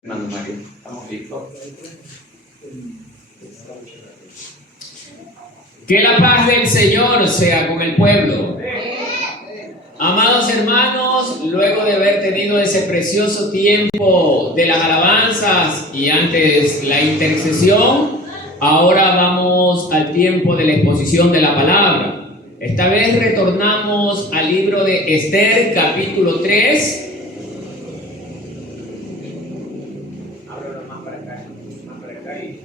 Hermano Mario, estamos listos. Que la paz del Señor sea con el pueblo. Amados hermanos, luego de haber tenido ese precioso tiempo de las alabanzas y antes la intercesión, ahora vamos al tiempo de la exposición de la palabra. Esta vez retornamos al libro de Esther, capítulo 3. Ábrelo más para acá y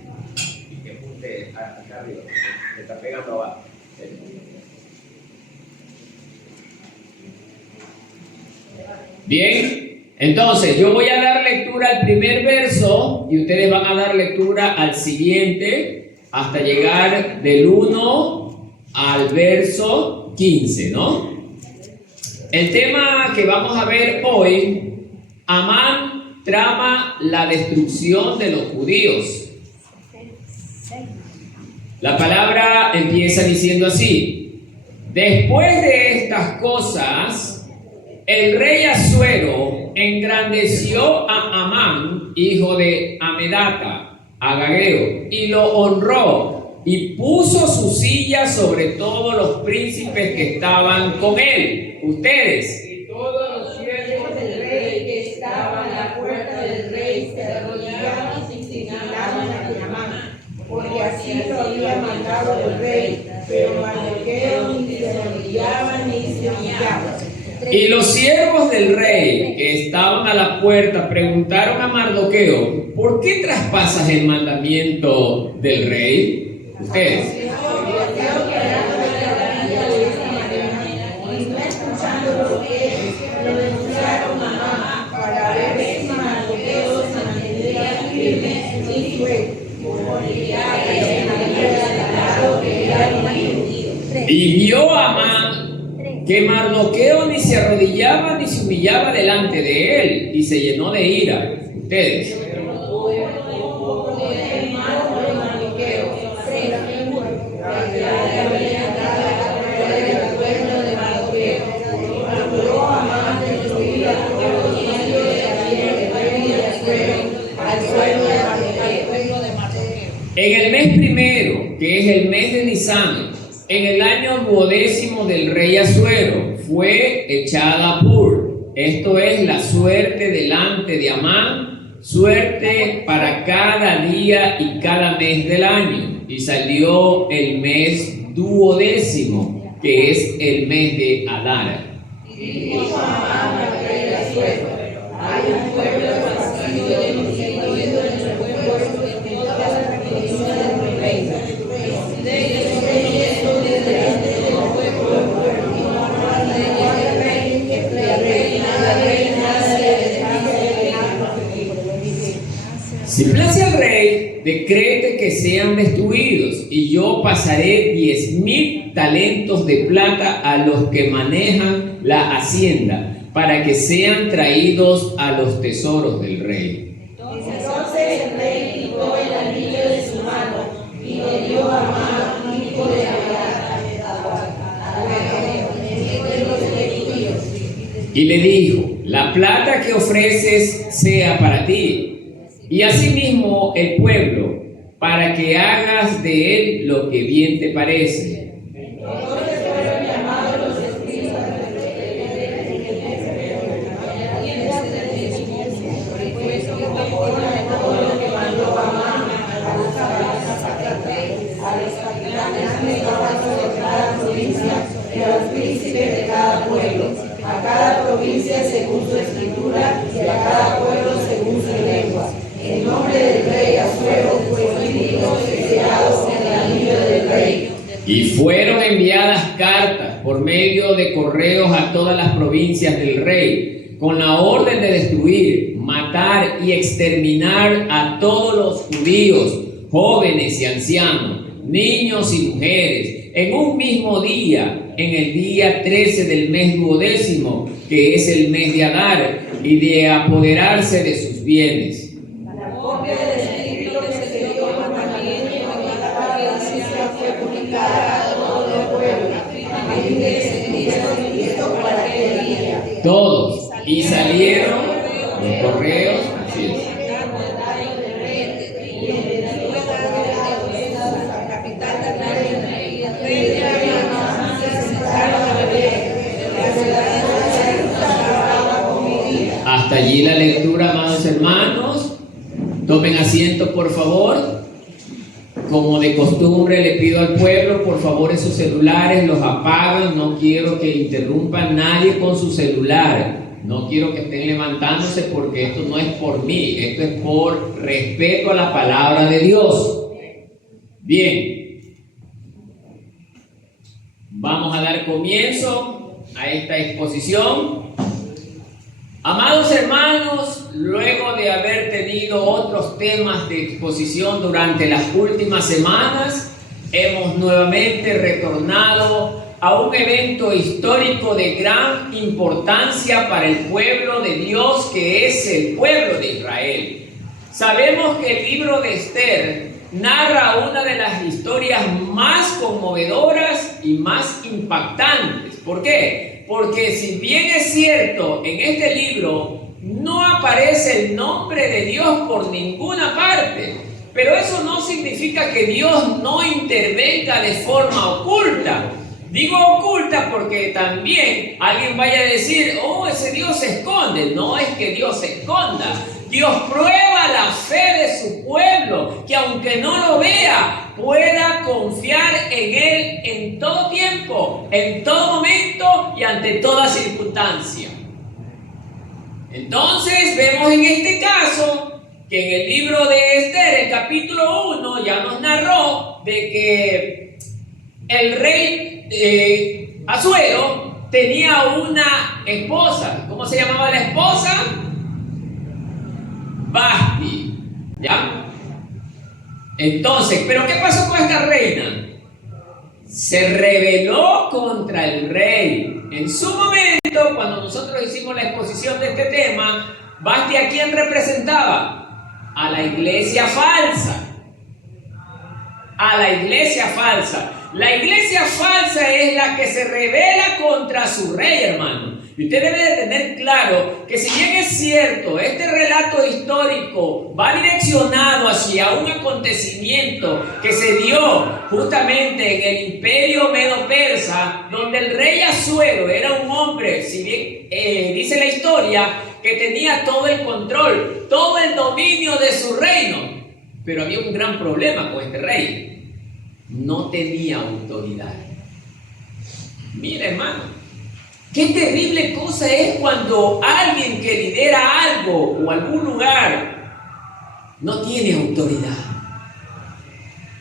que apunte acá arriba. Le está pegando abajo. Bien, entonces yo voy a dar lectura al primer verso y ustedes van a dar lectura al siguiente hasta llegar del 1 al verso 15, ¿no? El tema que vamos a ver hoy: Amán trama la destrucción de los judíos. La palabra empieza diciendo así: después de estas cosas, el rey Asuero engrandeció a Amán, hijo de Amedata, agageo, y lo honró, y puso su silla sobre todos los príncipes que estaban con él. Ustedes. Y todos los siervos del rey que estaban a la puerta del rey se arrodillaban y se inclinaban ante Amán, porque así lo había mandado el rey, pero Mardoqueo ni se arrodillaba ni se humillaba. Y los siervos del rey que estaban a la puerta preguntaron a Mardoqueo: ¿por qué traspasas el mandamiento del rey? Ustedes. Y vio Amán que Mardoqueo ni se arrodillaba ni se humillaba delante de él, y se llenó de ira. Ustedes. En el mes primero, que es el mes de Nisán, en el año 12º del rey Asuero, fue echada Pur. Esto es la suerte delante de Amán, suerte para cada día y cada mes del año. Y salió el mes 12º, que es el mes de Adar. Y dijo Amán al rey Asuero: hay un pueblo vacío y conocido en el pueblo de todas las provincias del rey. Si place al rey, decrete que sean destruidos, y yo pasaré 10.000 talentos de plata a los que manejan la hacienda, para que sean traídos a los tesoros del rey. Entonces el rey quitó el anillo de su mano y le dio a Amán, hijo de Amedata, Y le dijo: la plata que ofreces sea para ti, y asimismo el pueblo, para que hagas de él lo que bien te parece. Entonces fueron llamados los escribas conforme a todo lo que mandó Amán a los a los capitanes que estaban sobre cada provincia y a los príncipes de cada pueblo, a cada provincia según su escritura y a cada pueblo según su lengua. En nombre del rey Asuero fue escrito y sellado en el anillo del rey. Y fueron enviadas cartas por medio de correos a todas las provincias del rey, con la orden de destruir, matar y exterminar a todos los judíos, jóvenes y ancianos, niños y mujeres, en un mismo día, en el día 13 del mes 12º, que es el mes de Adar, y de apoderarse de sus bienes. La copia del escrito que se dio por mandamiento en cada provincia fue publicada a todo el pueblo, a fin de que se listo para aquel día. Todos. Y salieron los correos, así es. hermanos, tomen asiento por favor. Como de costumbre le pido al pueblo, por favor en sus celulares los apagan, no quiero que interrumpan nadie con su celular. No quiero que estén levantándose porque esto no es por mí, esto es por respeto a la palabra de Dios. Bien, vamos a dar comienzo a esta exposición. Amados hermanos, luego de haber tenido otros temas de exposición durante las últimas semanas, hemos nuevamente retornado a un evento histórico de gran importancia para el pueblo de Dios, que es el pueblo de Israel. Sabemos que el libro de Esther narra una de las historias más conmovedoras y más impactantes. ¿Por qué? Porque si bien es cierto, en este libro no aparece el nombre de Dios por ninguna parte, pero eso no significa que Dios no intervenga de forma oculta. Digo oculta porque también alguien vaya a decir, oh, ese Dios se esconde. No es que Dios se esconda. Dios prueba la fe de su pueblo, que aunque no lo vea, pueda confiar en Él en todo tiempo, en todo momento y ante toda circunstancia. Entonces vemos en este caso que en el libro de Esther, el capítulo 1, ya nos narró de que el rey Asuero tenía una esposa. ¿Cómo se llamaba la esposa? Vasti, ¿ya? Entonces, ¿pero qué pasó con esta reina? Se rebeló contra el rey. En su momento, cuando nosotros hicimos la exposición de este tema, Vasti, ¿a quién representaba? A la iglesia falsa. A la iglesia falsa. La iglesia falsa es la que se rebela contra su rey, hermano. Y usted debe de tener claro que si bien es cierto, este relato histórico va direccionado hacia un acontecimiento que se dio justamente en el imperio medo-persa, donde el rey Asuero era un hombre, si bien dice la historia, que tenía todo el control, todo el dominio de su reino. Pero había un gran problema con este rey. No tenía autoridad. Mira, hermano, qué terrible cosa es cuando alguien que lidera algo o algún lugar no tiene autoridad.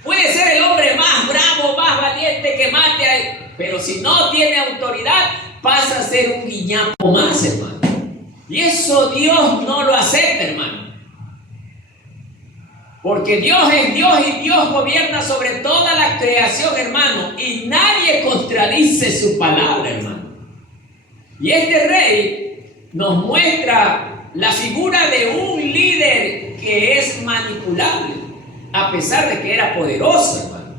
Puede ser el hombre más bravo, más valiente que mate pero si no tiene autoridad, pasa a ser un guiñapo más, hermano. Y eso Dios no lo acepta, hermano. Porque Dios es Dios y Dios gobierna sobre toda la creación, hermano. Y nadie contradice su palabra, hermano. Y este rey nos muestra la figura de un líder que es manipulable, a pesar de que era poderoso, hermano.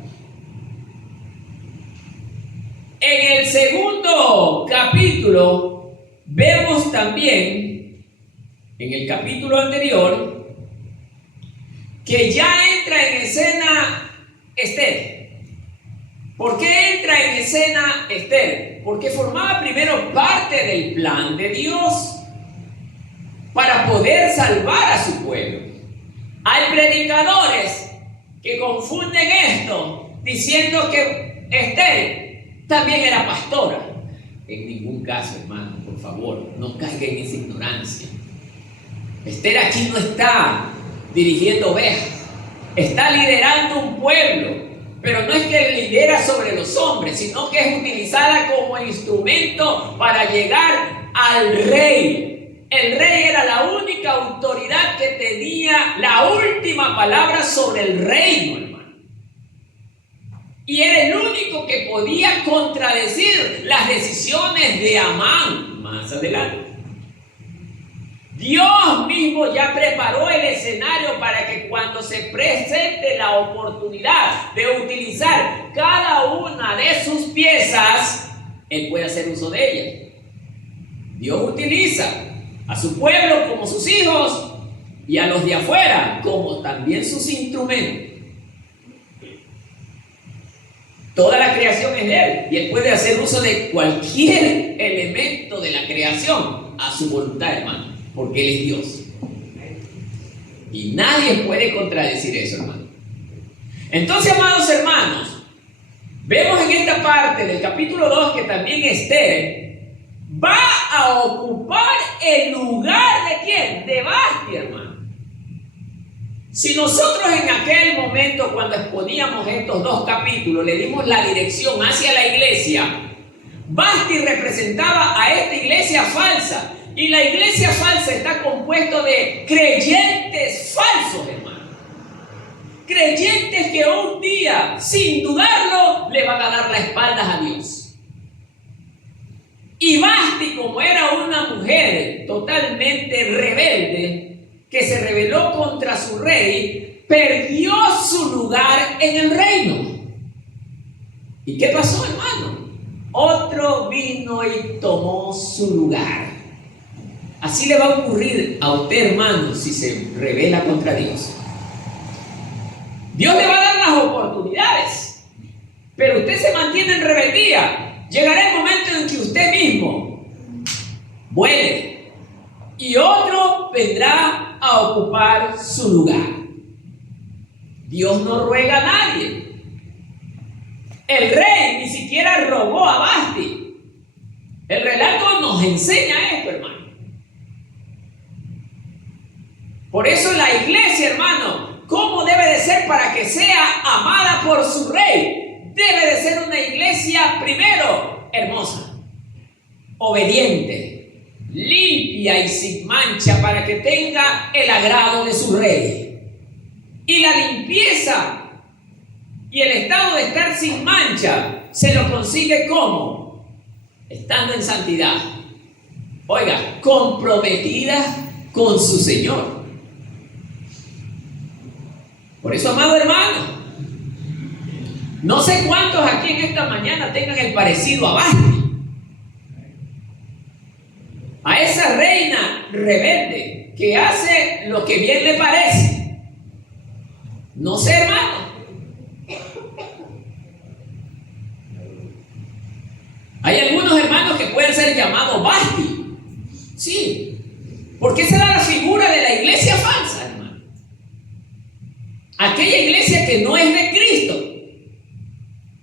En el segundo capítulo vemos también, en el capítulo anterior, que ya entra en escena Esther. ¿Por qué entra en escena Esther? Porque formaba primero parte del plan de Dios para poder salvar a su pueblo. Hay predicadores que confunden esto diciendo que Esther también era pastora. En ningún caso, hermano, por favor, no caiga en esa ignorancia. Esther aquí no está dirigiendo ovejas, está liderando un pueblo, pero no es que lidera sobre los hombres, sino que es utilizada como instrumento para llegar al rey. El rey era la única autoridad que tenía la última palabra sobre el reino, hermano. Y era el único que podía contradecir las decisiones de Amán más adelante. Dios mismo ya preparó el escenario para que cuando se presente la oportunidad de utilizar cada una de sus piezas, Él puede hacer uso de ellas. Dios utiliza a su pueblo como sus hijos y a los de afuera como también sus instrumentos. Toda la creación es de Él y Él puede hacer uso de cualquier elemento de la creación a su voluntad, hermano, porque Él es Dios. Y nadie puede contradecir eso, hermano. Entonces, amados hermanos, vemos en esta parte del capítulo 2 que también Esther va a ocupar el lugar ¿de quién? De Vasti, hermano. Si nosotros en aquel momento, cuando exponíamos estos dos capítulos, le dimos la dirección hacia la iglesia, Vasti representaba a esta iglesia falsa. Y la iglesia falsa está compuesta de creyentes falsos, hermano. Creyentes que un día, sin dudarlo, le van a dar la espalda a Dios. Y Vasti, como era una mujer totalmente rebelde, que se rebeló contra su rey, perdió su lugar en el reino. ¿Y qué pasó, hermano? Otro vino y tomó su lugar. Así le va a ocurrir a usted, hermano, si se rebela contra Dios. Dios le va a dar las oportunidades, pero usted se mantiene en rebeldía. Llegará el momento en que usted mismo vuele y otro vendrá a ocupar su lugar. Dios no ruega a nadie. El rey ni siquiera robó a Vasti. El relato nos enseña esto, hermano. Por eso la iglesia, hermano, ¿cómo debe de ser para que sea amada por su rey? Debe de ser una iglesia, primero, hermosa, obediente, limpia y sin mancha, para que tenga el agrado de su rey. Y la limpieza y el estado de estar sin mancha se lo consigue ¿cómo? Estando en santidad. Oiga, comprometida con su Señor. Por eso, amado hermano, no sé cuántos aquí en esta mañana tengan el parecido a Vasti, a esa reina rebelde que hace lo que bien le parece. No sé, hermano. Hay algunos hermanos que pueden ser llamados Vasti. Sí, porque esa era la figura de la iglesia falsa, hermano. Aquella iglesia que no es de Cristo.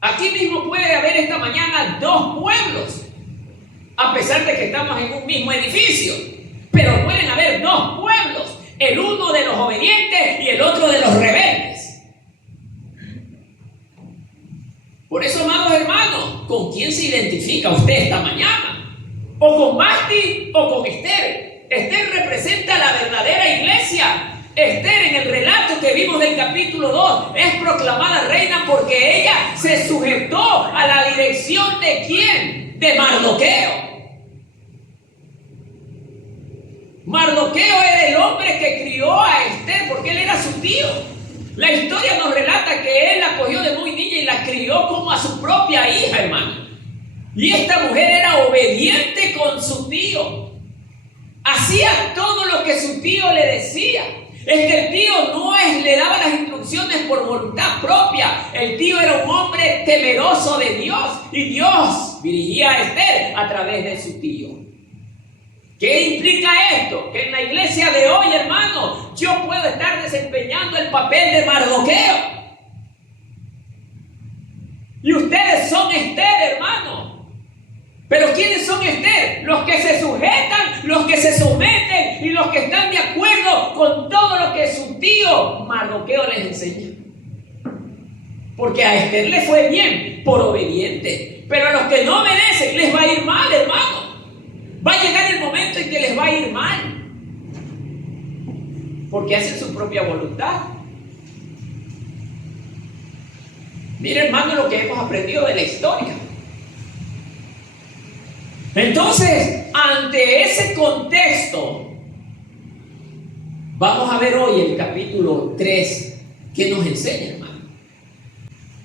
Aquí mismo puede haber esta mañana dos pueblos, a pesar de que estamos en un mismo edificio, pero pueden haber dos pueblos, el uno de los obedientes y el otro de los rebeldes. Por eso, amados hermanos, ¿con quién se identifica usted esta mañana? ¿O con Vasti o con Esther? Esther representa la verdadera iglesia. Esther, en el relato que vimos del capítulo 2, es proclamada reina porque ella se sujetó a la dirección ¿de quién? De Mardoqueo. Mardoqueo era el hombre que crió a Esther porque él era su tío. La historia nos relata que él la cogió de muy niña y la crió como a su propia hija, hermano. Y esta mujer era obediente con su tío. Hacía todo lo que su tío le decía. Es que el tío le daba las instrucciones por voluntad propia. El tío era un hombre temeroso de Dios y Dios dirigía a Esther a través de su tío. ¿Qué implica esto? Que en la iglesia de hoy, hermano, yo puedo estar desempeñando el papel de Mardoqueo. Y ustedes son Esther, hermano. Pero ¿quiénes son Esther? Los que se sujetan, los que se someten y los que están de acuerdo con todo lo que su tío Mardoqueo les enseña. Porque a Esther le fue bien por obediente, pero a los que no obedecen les va a ir mal, hermano. Va a llegar el momento en que les va a ir mal, porque hacen su propia voluntad. Mira, hermano, lo que hemos aprendido de la historia. Entonces, ante ese contexto, vamos a ver hoy el capítulo 3 que nos enseña, hermano.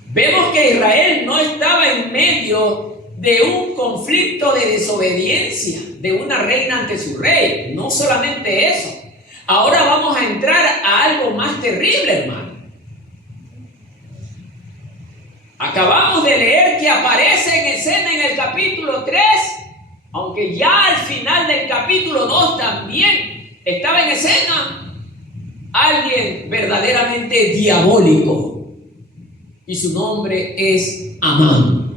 Vemos que Israel no estaba en medio de un conflicto de desobediencia de una reina ante su rey. No solamente eso. Ahora vamos a entrar a algo más terrible, hermano. Acabamos de leer que aparece en escena en el capítulo 3, aunque ya al final del capítulo 2 también estaba en escena alguien verdaderamente diabólico. Y su nombre es Amán.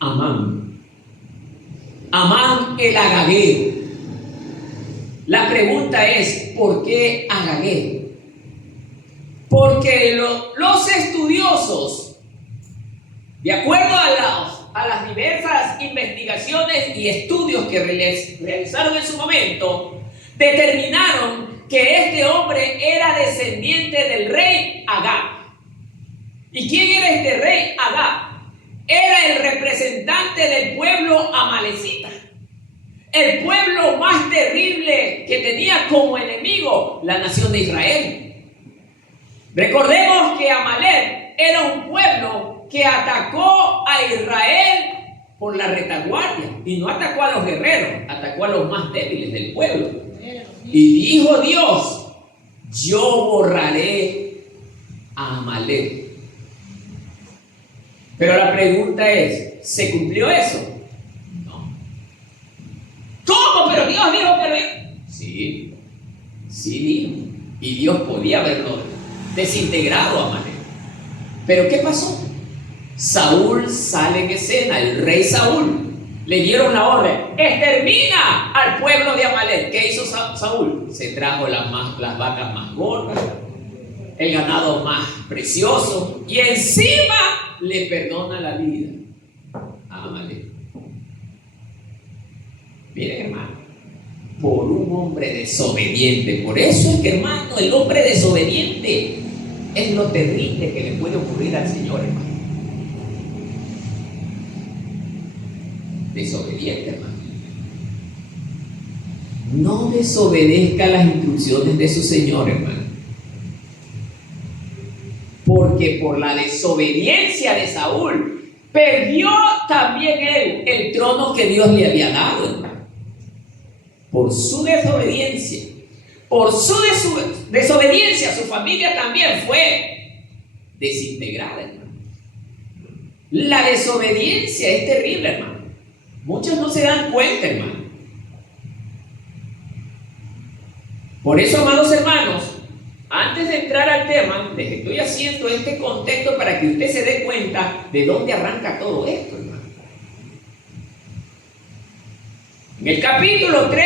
Amán. Amán el agageo. La pregunta es, ¿por qué agageo? Porque los estudiosos, de acuerdo a las diversas investigaciones y estudios que realizaron en su momento, determinaron que este hombre era descendiente del rey Agag. ¿Y quién era este rey Agag? Era el representante del pueblo amalecita, el pueblo más terrible que tenía como enemigo la nación de Israel. Recordemos que Amalek era un pueblo que atacó a Israel por la retaguardia, y no atacó a los guerreros, atacó a los más débiles del pueblo. Y dijo Dios: yo borraré a Amalek. Pero la pregunta es, ¿se cumplió eso? No. ¿Cómo? Pero Dios dijo que sí, sí dijo. Y Dios podía haberlo desintegrado a Amalek. Pero ¿qué pasó? Saúl sale en escena, el rey Saúl. Le dieron la orden: extermina al pueblo de Amalek. ¿Qué hizo Saúl? Se trajo las vacas más gordas, el ganado más precioso, y encima le perdona la vida a Amalek. Miren, hermano, por un hombre desobediente. Por eso es que, hermano, el hombre desobediente es lo terrible que le puede ocurrir al Señor, hermano. Desobediente, hermano. No desobedezca las instrucciones de su Señor, hermano. Porque por la desobediencia de Saúl perdió también él el trono que Dios le había dado, hermano. Por su desobediencia. Por su desobediencia, su familia también fue desintegrada, hermano. La desobediencia es terrible, hermano. Muchos no se dan cuenta, hermano. Por eso, amados hermanos, antes de entrar al tema, les estoy haciendo este contexto para que usted se dé cuenta de dónde arranca todo esto, hermano. En el capítulo 3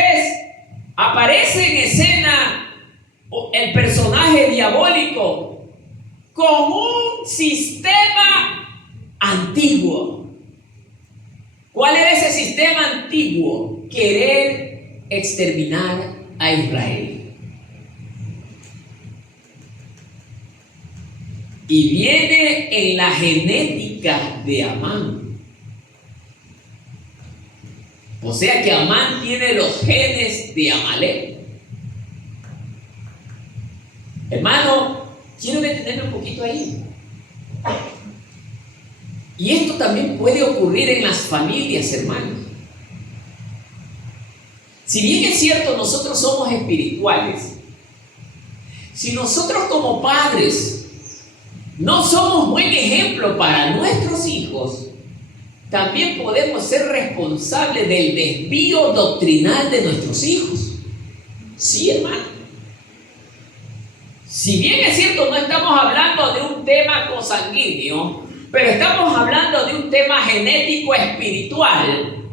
aparece en escena el personaje diabólico con un sistema antiguo. ¿Cuál era ese sistema antiguo? Querer exterminar a Israel. Y viene en la genética de Amán. O sea que Amán tiene los genes de Amalek. Hermano, quiero detenerme un poquito ahí. Y esto también puede ocurrir en las familias, hermanos. Si bien es cierto, nosotros somos espirituales, si nosotros como padres no somos buen ejemplo para nuestros hijos, también podemos ser responsables del desvío doctrinal de nuestros hijos. Sí, hermano. Si bien es cierto, no estamos hablando de un tema consanguíneo, pero estamos hablando de un tema genético espiritual.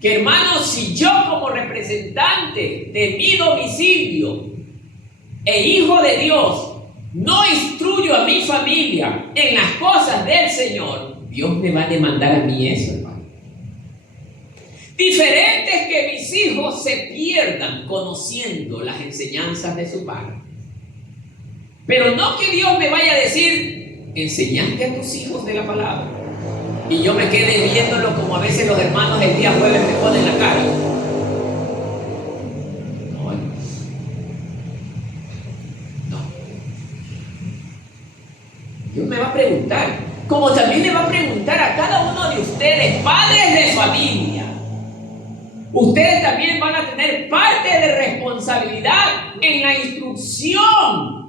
Que, hermanos, si yo como representante de mi domicilio e hijo de Dios no instruyo a mi familia en las cosas del Señor, Dios me va a demandar a mí eso, hermano. Diferente es que mis hijos se pierdan conociendo las enseñanzas de su padre. Pero no que Dios me vaya a decir: enseñaste a tus hijos de la palabra, y yo me quede viéndolo como a veces los hermanos el día jueves me ponen la cara. Dios me va a preguntar, como también le va a preguntar a cada uno de ustedes, padres de familia. Ustedes también van a tener parte de responsabilidad en la instrucción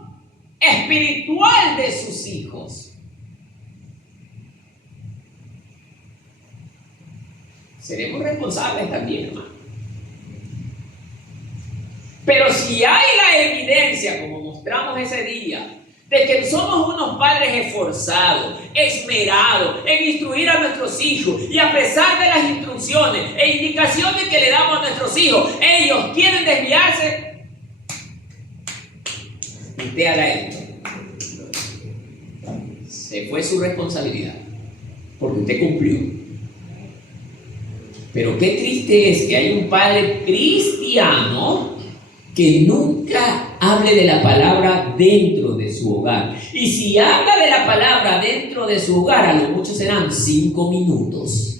espiritual de sus hijos. Seremos responsables también, hermano. Pero si hay la evidencia, como mostramos ese día, de que somos unos padres esforzados, esmerados en instruir a nuestros hijos, y a pesar de las instrucciones e indicaciones que le damos a nuestros hijos, ellos quieren desviarse, usted haga esto. Se fue su responsabilidad, porque usted cumplió. Pero qué triste es que hay un padre cristiano que nunca hable de la palabra dentro de su hogar. Y si habla de la palabra dentro de su hogar, a lo mucho serán 5 minutos.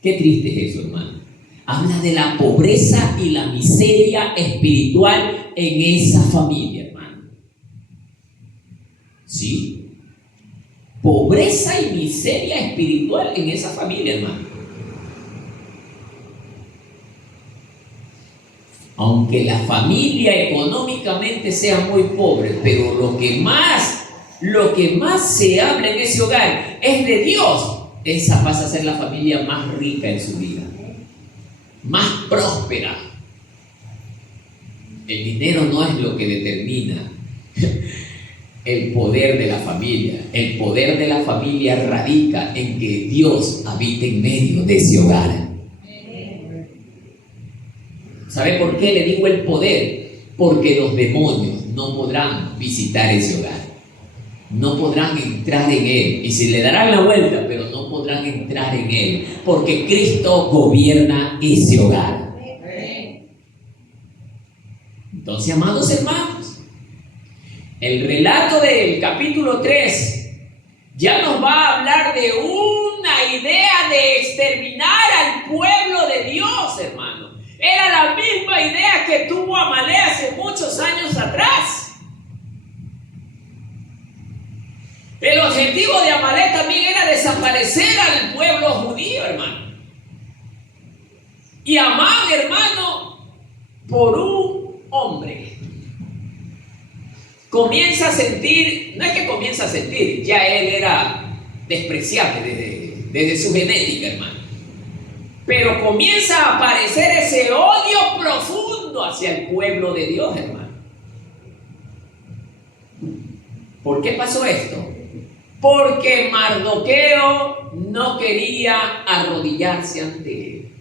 Qué triste es eso, hermano. Habla de la pobreza y la miseria espiritual en esa familia, hermano. ¿Sí? Pobreza y miseria espiritual en esa familia, hermano. Aunque la familia económicamente sea muy pobre, pero lo que más se habla en ese hogar es de Dios. Esa pasa a ser la familia más rica en su vida, más próspera. El dinero no es lo que determina el poder de la familia. El poder de la familia radica en que Dios habite en medio de ese hogar. ¿Sabe por qué le digo el poder? Porque los demonios no podrán visitar ese hogar. No podrán entrar en él. Y se le darán la vuelta, pero no podrán entrar en él. Porque Cristo gobierna ese hogar. Entonces, amados hermanos, el relato del capítulo 3 ya nos va a hablar de una idea de exterminar al pueblo de Dios, hermano. Era la misma idea que tuvo Amalek hace muchos años atrás. El objetivo de Amalek también era desaparecer al pueblo judío, hermano. Y Amán, hermano, por un hombre, comienza a sentir, no es que comienza a sentir, ya él era despreciable desde su genética, hermano. Pero comienza a aparecer ese odio profundo hacia el pueblo de Dios, hermano. ¿Por qué pasó esto? Porque Mardoqueo no quería arrodillarse ante él.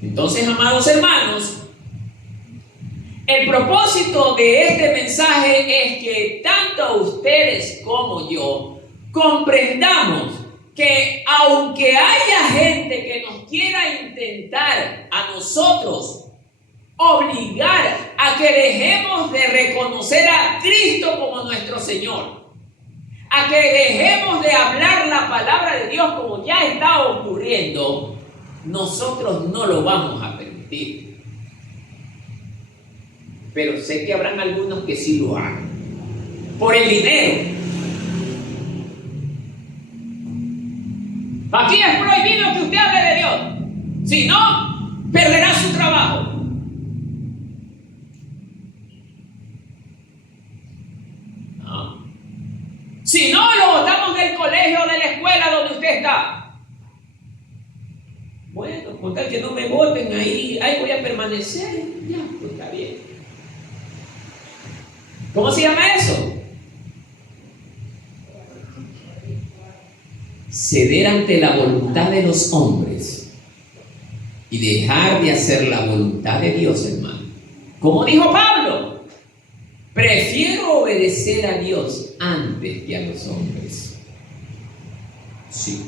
Entonces, amados hermanos, el propósito de este mensaje es que tanto ustedes como yo comprendamos que aunque haya gente que nos quiera intentar a nosotros obligar a que dejemos de reconocer a Cristo como nuestro Señor, a que dejemos de hablar la palabra de Dios como ya está ocurriendo, nosotros no lo vamos a permitir. Pero sé que habrán algunos que sí lo hagan por el dinero. Aquí es prohibido que usted hable de Dios. Si no, perderá su trabajo. No. Si no, lo botamos del colegio o de la escuela donde usted está. Bueno, con tal que no me voten ahí voy a permanecer. Ya, pues está bien. ¿Cómo se llama eso? Ceder ante la voluntad de los hombres y dejar de hacer la voluntad de Dios, hermano. Como dijo Pablo, prefiero obedecer a Dios antes que a los hombres. Sí.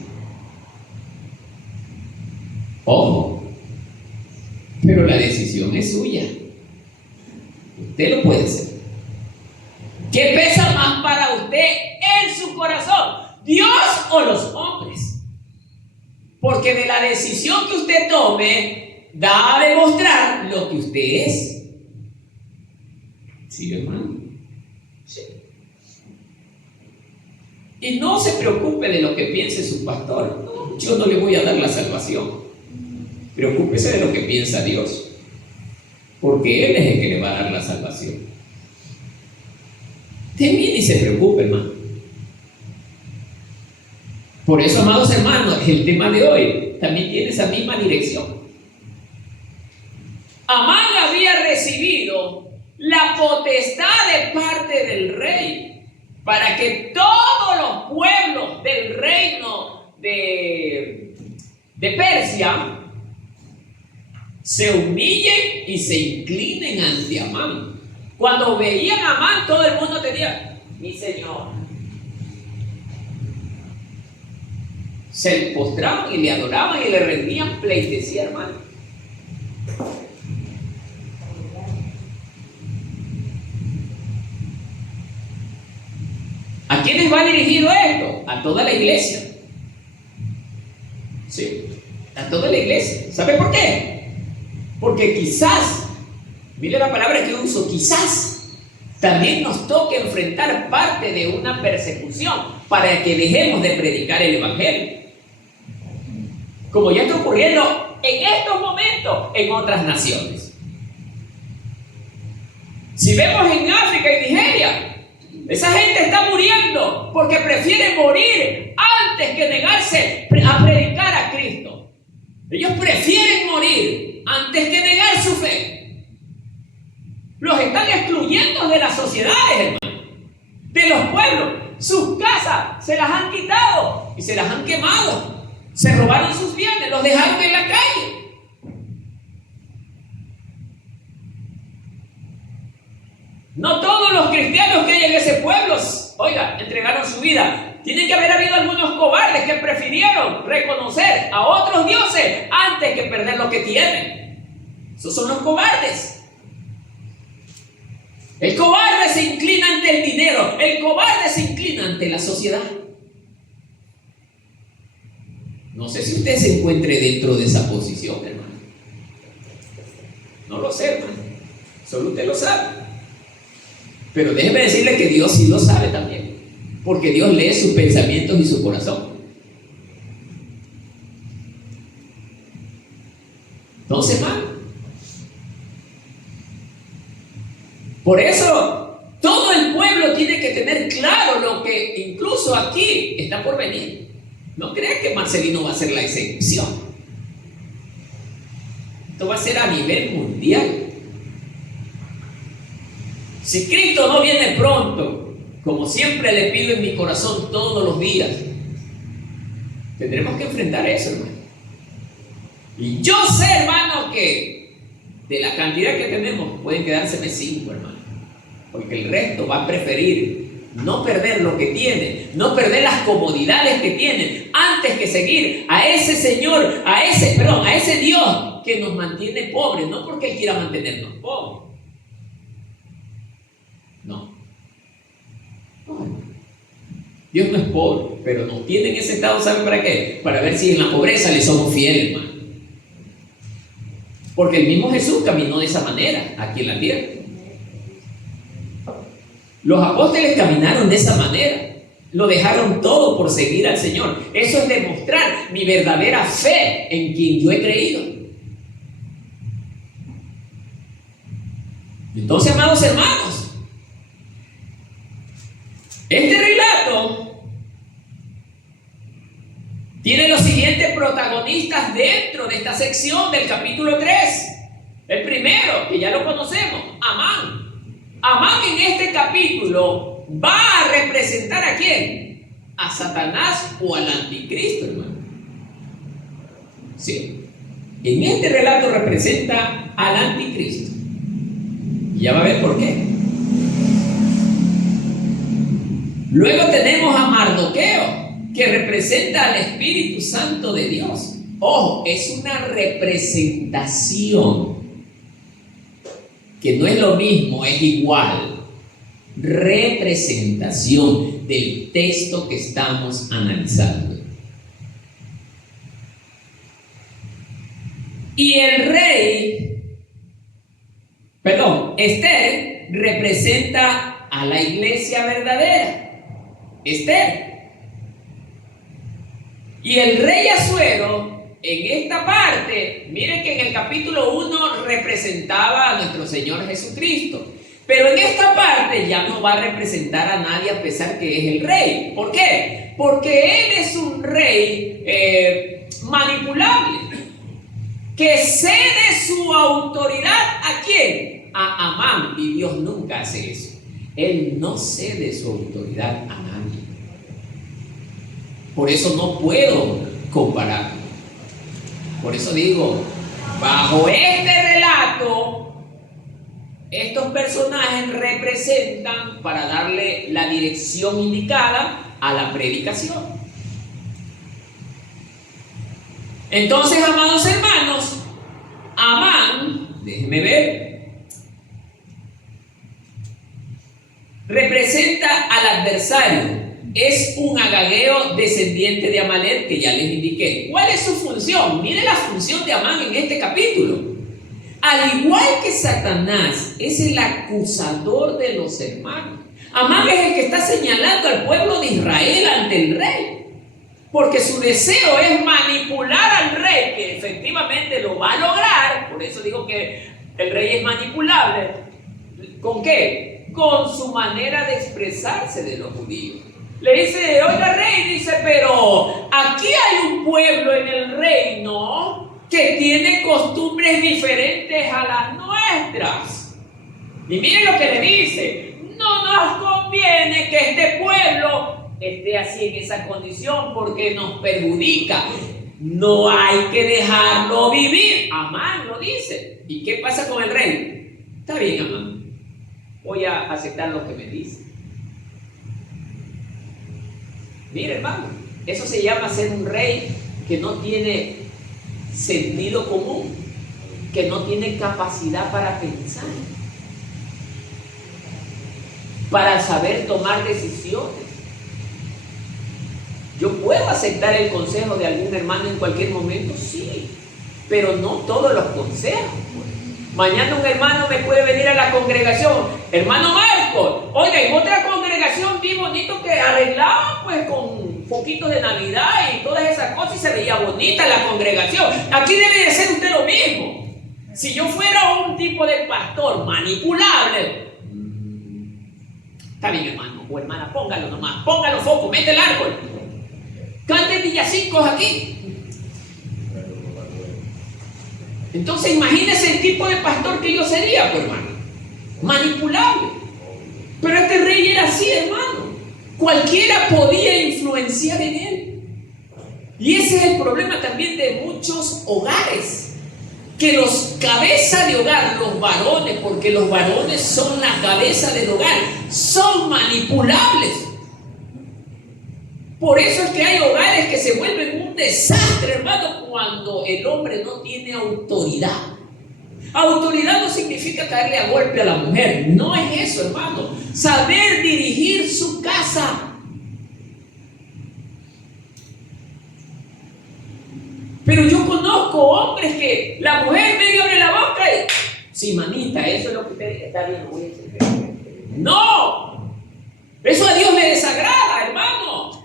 Ojo, pero la decisión es suya. Usted lo puede hacer. ¿Qué pesa más para usted en su corazón? ¿Dios o los hombres? Porque de la decisión que usted tome da a demostrar lo que usted es. ¿Sí, hermano? Sí. Y no se preocupe de lo que piense su pastor. No, yo no le voy a dar la salvación. Preocúpese de lo que piensa Dios, porque Él es el que le va a dar la salvación. De mí ni se preocupe, hermano. Por eso, amados hermanos, el tema de hoy también tiene esa misma dirección. Amán había recibido la potestad de parte del rey para que todos los pueblos del reino de Persia se humillen y se inclinen ante Amán. Cuando veían a Amán, todo el mundo tenía: mi señor. Se postraban y le adoraban y le rendían pleitesía, hermano. ¿A quiénes va dirigido esto? A toda la iglesia. Sí, a toda la iglesia. ¿Sabe por qué? Porque quizás, mire la palabra que uso, quizás también nos toque enfrentar parte de una persecución para que dejemos de predicar el evangelio, como ya está ocurriendo en estos momentos en otras naciones. Si vemos en África y Nigeria, esa gente está muriendo porque prefiere morir antes que negarse a predicar a Cristo. Ellos prefieren morir antes que negar su fe. Los están excluyendo de las sociedades, hermano, de los pueblos. Sus casas se las han quitado y se las han quemado. Se robaron sus bienes, los dejaron en la calle. No todos los cristianos que hay en ese pueblo, oiga, entregaron su vida. Tiene que haber habido algunos cobardes que prefirieron reconocer a otros dioses antes que perder lo que tienen. Esos son los cobardes. El cobarde se inclina ante el dinero. El cobarde se inclina ante la sociedad. No sé si usted se encuentre dentro de esa posición, hermano. No lo sé, hermano. Solo usted lo sabe. Pero déjeme decirle que Dios sí lo sabe también, porque Dios lee sus pensamientos y su corazón. Entonces, hermano, por eso todo el pueblo tiene que tener claro lo que incluso aquí está por venir. No crea que Marcelino va a ser la excepción. Esto va a ser a nivel mundial. Si Cristo no viene pronto, como siempre le pido en mi corazón todos los días, tendremos que enfrentar eso, hermano. Y yo sé, hermano, que de la cantidad que tenemos pueden quedárseme 5, hermano, porque el resto va a preferir no perder lo que tiene, no perder las comodidades que tienen, antes que seguir a ese Señor, a ese Dios que nos mantiene pobres, no porque Él quiera mantenernos pobres. No. Dios no es pobre, pero nos tiene en ese estado, ¿saben para qué? Para ver si en la pobreza le somos fieles, hermano. Porque el mismo Jesús caminó de esa manera aquí en la tierra. Los apóstoles caminaron de esa manera. Lo dejaron todo por seguir al Señor. Eso es demostrar mi verdadera fe en quien yo he creído. Entonces, amados hermanos, este relato tiene los siguientes protagonistas dentro de esta sección del capítulo 3. El primero, que ya lo conocemos, Amán. Amán en este capítulo va a representar ¿a quién? A Satanás o al anticristo, hermano. Sí. En este relato representa al anticristo. Y ya va a ver por qué. Luego tenemos a Mardoqueo, que representa al Espíritu Santo de Dios. Ojo, es una representación, que no es lo mismo, es igual. Representación del texto que estamos analizando. Y el rey, Esther representa a la iglesia verdadera. Esther. Y el rey Asuero, en esta parte, miren que en el capítulo 1 representaba a nuestro Señor Jesucristo, pero en esta parte ya no va a representar a nadie a pesar que es el rey. ¿Por qué? Porque él es un rey manipulable, que cede su autoridad a Amán, y Dios nunca hace eso. Él no cede su autoridad a nadie. Por eso no puedo compararlo. Por eso digo, bajo este relato, estos personajes representan para darle la dirección indicada a la predicación. Entonces, amados hermanos, Amán, déjenme ver, representa al adversario. Es un agageo descendiente de Amalek, que ya les indiqué. ¿Cuál es su función? Mire la función de Amán en este capítulo. Al igual que Satanás es el acusador de los hermanos, Amán es el que está señalando al pueblo de Israel ante el rey. Porque su deseo es manipular al rey, que efectivamente lo va a lograr. Por eso digo que el rey es manipulable. ¿Con qué? Con su manera de expresarse de los judíos. Le dice, oiga rey, dice, pero aquí hay un pueblo en el reino que tiene costumbres diferentes a las nuestras. Y miren lo que le dice, no nos conviene que este pueblo esté así en esa condición porque nos perjudica. No hay que dejarlo vivir. Amán lo dice. ¿Y qué pasa con el rey? Está bien, Amán, voy a aceptar lo que me dice. Mire, hermano, eso se llama ser un rey que no tiene sentido común, que no tiene capacidad para pensar, para saber tomar decisiones. Yo puedo aceptar el consejo de algún hermano en cualquier momento, sí, pero no todos los consejos. Mañana un hermano me puede venir a la congregación, hermano Marcos, oiga, en otra congregación vi bonito que arreglaba pues con foquitos de Navidad y todas esas cosas y se veía bonita la congregación. Aquí debe de ser usted lo mismo. Si yo fuera un tipo de pastor manipulable, está bien, hermano o hermana, póngalo nomás, póngalo foco, mete el árbol, cante villancicos aquí. Entonces imagínese el tipo de pastor que yo sería, pues, hermano, manipulable. Pero este rey era así, hermano. Cualquiera podía influenciar en él. Y ese es el problema también de muchos hogares, que los cabezas de hogar, los varones, porque los varones son la cabeza del hogar, son manipulables. Por eso es que hay hogares que se vuelven un desastre, hermano, cuando el hombre no tiene autoridad. Autoridad no significa caerle a golpe a la mujer, no es eso, hermano. Saber dirigir su casa. Pero yo conozco hombres que la mujer medio abre la boca y, sí, mamita, eso es lo que usted está bien, voy a hacer. No, eso a Dios le desagrada, hermano.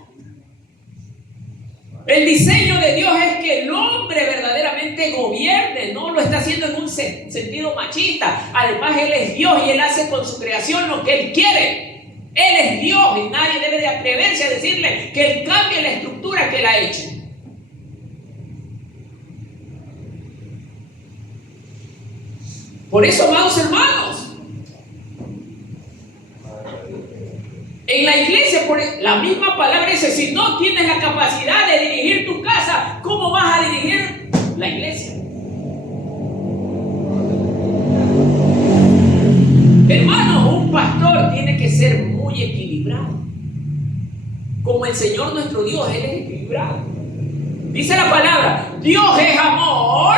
El diseño de Dios es que el hombre verdaderamente gobierne, no lo está haciendo en un sentido machista. Además, Él es Dios y Él hace con su creación lo que Él quiere. Él es Dios y nadie debe de atreverse a decirle que Él cambie la estructura que Él ha hecho. Por eso, amados hermanos, en la iglesia, por la misma palabra dice, si no tienes la capacidad de dirigir tu casa, ¿cómo vas a dirigir la iglesia? Hermano, un pastor tiene que ser muy equilibrado. Como el Señor nuestro Dios, Él es equilibrado. Dice la palabra, Dios es amor.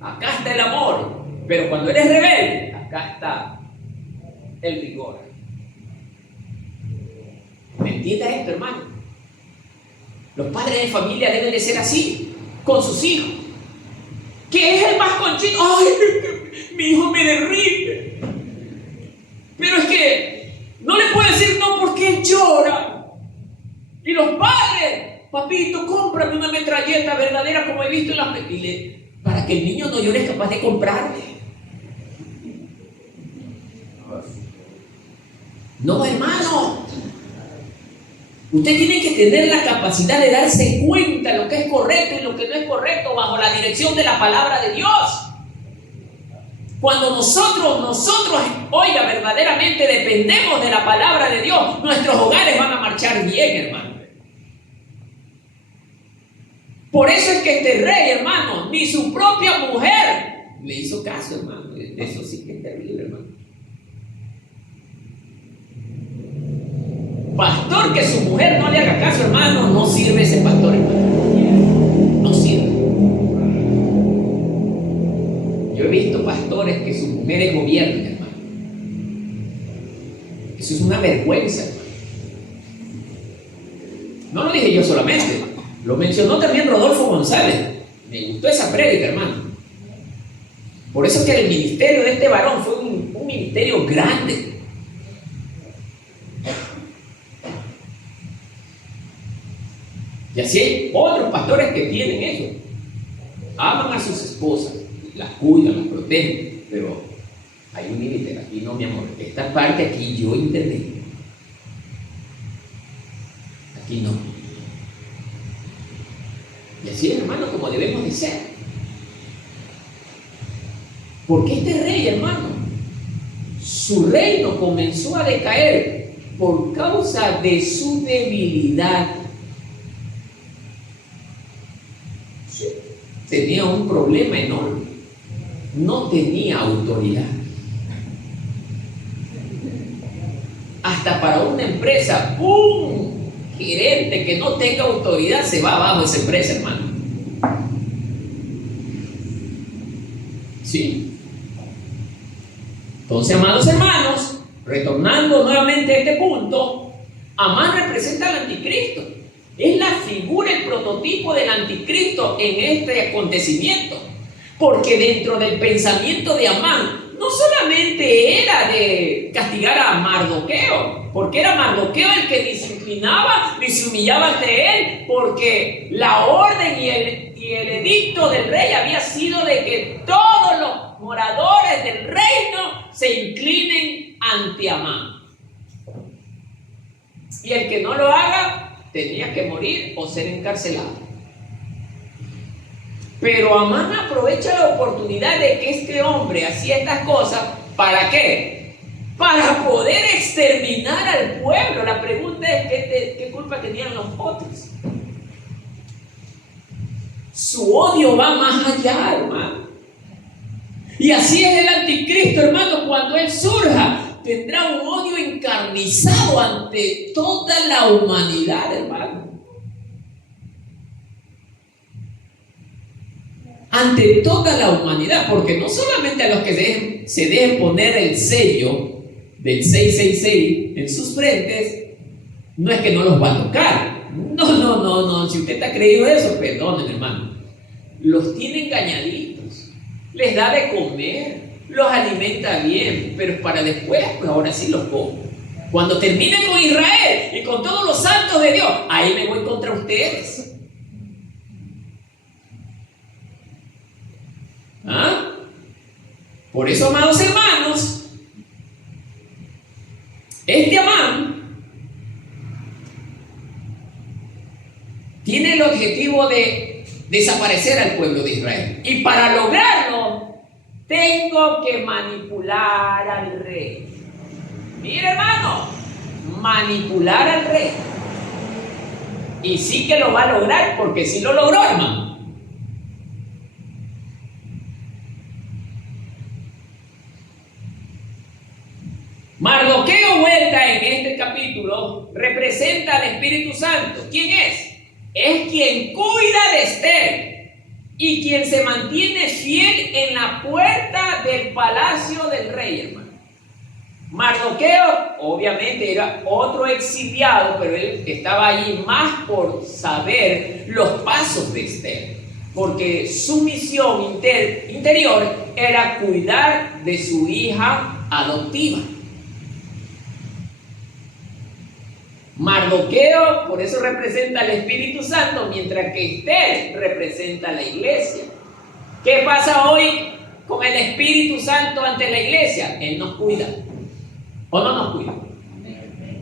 Acá está el amor. Pero cuando eres rebelde, acá está el rigor. ¿Me entiendes esto, hermano? Los padres de familia deben de ser así con sus hijos. ¿Qué es el más conchito? ¡Ay, mi hijo me derrite! Pero es que no le puedo decir no porque él llora. Y los padres, papito, cómprame una metralleta verdadera como he visto en las películas. Para que el niño no llore, es capaz de comprarle. No, hermano. Usted tiene que tener la capacidad de darse cuenta de lo que es correcto y lo que no es correcto bajo la dirección de la palabra de Dios. Cuando nosotros, oiga, verdaderamente dependemos de la palabra de Dios, nuestros hogares van a marchar bien, hermano. Por eso es que este rey, hermano, ni su propia mujer le hizo caso, hermano. Eso sí que es terrible, hermano. Pastor que su mujer no le haga caso, hermano, no sirve ese pastor, hermano. No sirve. Yo he visto pastores que sus mujeres gobiernan, hermano. Eso es una vergüenza, hermano. No lo dije yo solamente, lo mencionó también Rodolfo González. Me gustó esa prédica, hermano. Por eso es que el ministerio de este varón fue un ministerio grande. Y así hay otros pastores que tienen eso. Aman a sus esposas, las cuidan, las protegen, pero hay un límite. Aquí no, mi amor. Esta parte aquí yo intervengo. Aquí no. Y así es, hermano, como debemos de ser. Porque este rey, hermano, su reino comenzó a decaer por causa de su debilidad. Tenía un problema enorme. No tenía autoridad. Hasta para una empresa, un gerente que no tenga autoridad se va abajo de esa empresa, hermano. Sí. Entonces, amados hermanos, retornando nuevamente a este punto, Amán representa al anticristo. Es la figura, el prototipo del anticristo en este acontecimiento. Porque dentro del pensamiento de Amán, no solamente era de castigar a Mardoqueo, porque era Mardoqueo el que ni se inclinaba ni se humillaba ante él, porque la orden y el edicto del rey había sido de que todos los moradores del reino se inclinen ante Amán. Y el que no lo haga tenía que morir o ser encarcelado. Pero Amán aprovecha la oportunidad de que este hombre hacía estas cosas. ¿Para qué? Para poder exterminar al pueblo. La pregunta es, ¿qué culpa tenían los otros? Su odio va más allá, hermano. Y así es el anticristo, hermano, cuando él surja. Tendrá un odio encarnizado ante toda la humanidad, hermano. Ante toda la humanidad, porque no solamente a los que se dejen poner el sello del 666 en sus frentes, no es que no los va a tocar. No. Si usted está creído eso, perdonen, hermano. Los tiene engañaditos, les da de comer, los alimenta bien, pero para después, pues ahora sí los come. Cuando termine con Israel y con todos los santos de Dios, ahí me voy contra ustedes. ¿Ah? Por eso, amados hermanos, este Amán tiene el objetivo de desaparecer al pueblo de Israel. Y para lograrlo, tengo que manipular al rey. Mire, hermano, manipular al rey. Y sí que lo va a lograr, porque sí lo logró, hermano. Mardoqueo vuelta en este capítulo representa al Espíritu Santo. ¿Quién es? Es quien cuida de Esther y quien se mantiene fiel en la puerta del palacio del rey, hermano. Mardoqueo obviamente era otro exiliado, pero él estaba allí más por saber los pasos de Esther, porque su misión interior era cuidar de su hija adoptiva. Mardoqueo, por eso representa al Espíritu Santo, mientras que Esther representa a la iglesia. ¿Qué pasa hoy con el Espíritu Santo ante la iglesia? Él nos cuida. ¿O no nos cuida?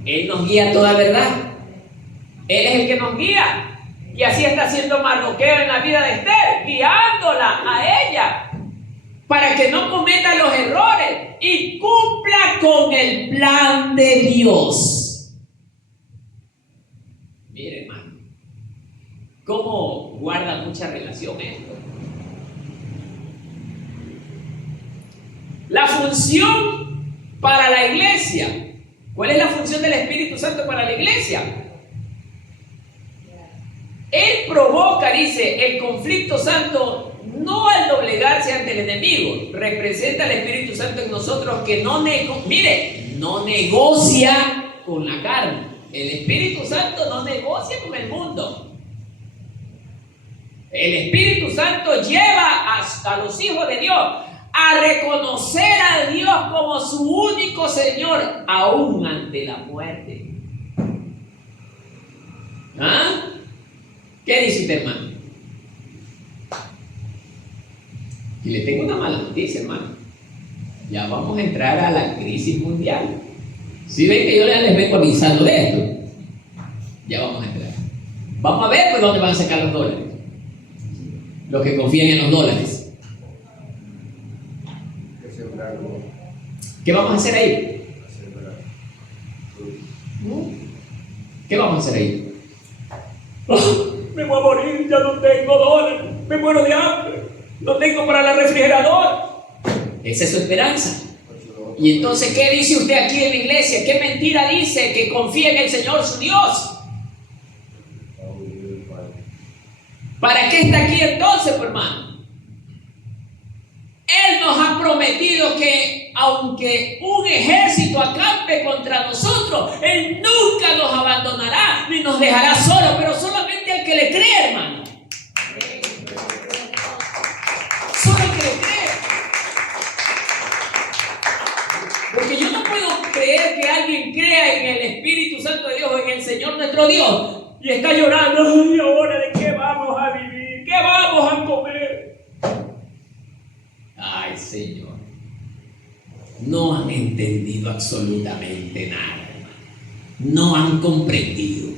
Él nos guía a toda verdad. Él es el que nos guía. Y así está haciendo Mardoqueo en la vida de Esther, guiándola a ella para que no cometa los errores y cumpla con el plan de Dios. Mire, hermano, cómo guarda mucha relación esto. La función para la iglesia. ¿Cuál es la función del Espíritu Santo para la iglesia? Él provoca, dice, el conflicto santo no al doblegarse ante el enemigo. Representa al Espíritu Santo en nosotros que no negocia con la carne. El Espíritu Santo no negocia con el mundo. El Espíritu Santo lleva a los hijos de Dios a reconocer a Dios como su único Señor, aún ante la muerte. ¿Ah? ¿Qué dice usted, hermano? Y le tengo una mala noticia, hermano. Ya vamos a entrar a la crisis mundial. Si ven que yo les vengo avisando de esto, ya vamos a entrar. Vamos a ver pues dónde van a sacar los dólares. Los que confían en los dólares. ¿Qué vamos a hacer ahí? ¿Qué vamos a hacer ahí? Me voy a morir, ya no tengo dólares, me muero de hambre, no tengo para la refrigeradora. Esa es su esperanza. Y entonces, ¿qué dice usted aquí en la iglesia? ¿Qué mentira dice? Que confía en el Señor su Dios. ¿Para qué está aquí entonces, hermano? Él nos ha prometido que aunque un ejército acampe contra nosotros, Él nunca nos abandonará ni nos dejará solos, pero solamente al que le cree, hermano. Solo al que le cree. Porque yo no puedo creer que alguien crea en el Espíritu Santo de Dios, en el Señor nuestro Dios, y está llorando, ¿y ahora de qué vamos a vivir? ¿Qué vamos a comer? Ay, Señor, no han entendido absolutamente nada, hermano. No han comprendido.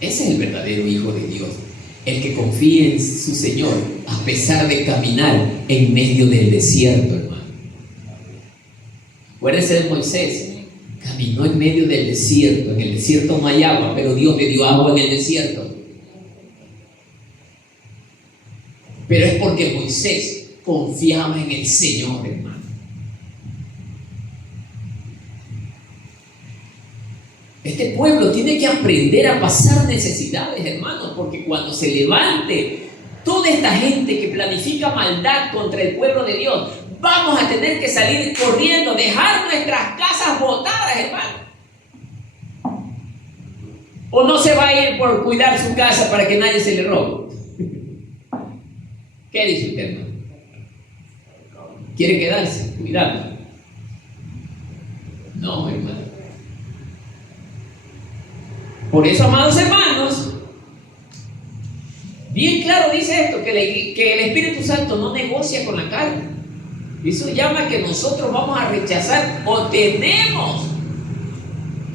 Ese es el verdadero Hijo de Dios, el que confía en su Señor a pesar de caminar en medio del desierto, hermano. Acuérdense de Moisés, caminó en medio del desierto. En el desierto no hay agua, pero Dios le dio agua en el desierto. Pero es porque Moisés confiaba en el Señor, hermano. Este pueblo tiene que aprender a pasar necesidades, hermano, porque cuando se levante toda esta gente que planifica maldad contra el pueblo de Dios, vamos a tener que salir corriendo, dejar nuestras casas botadas, hermano. ¿O no se va a ir por cuidar su casa para que nadie se le robe? ¿Qué dice usted, hermano? ¿Quiere quedarse cuidando? No, hermano. Por eso, amados hermanos, bien claro dice esto, que el Espíritu Santo no negocia con la carne. Eso llama que nosotros vamos a rechazar, o tenemos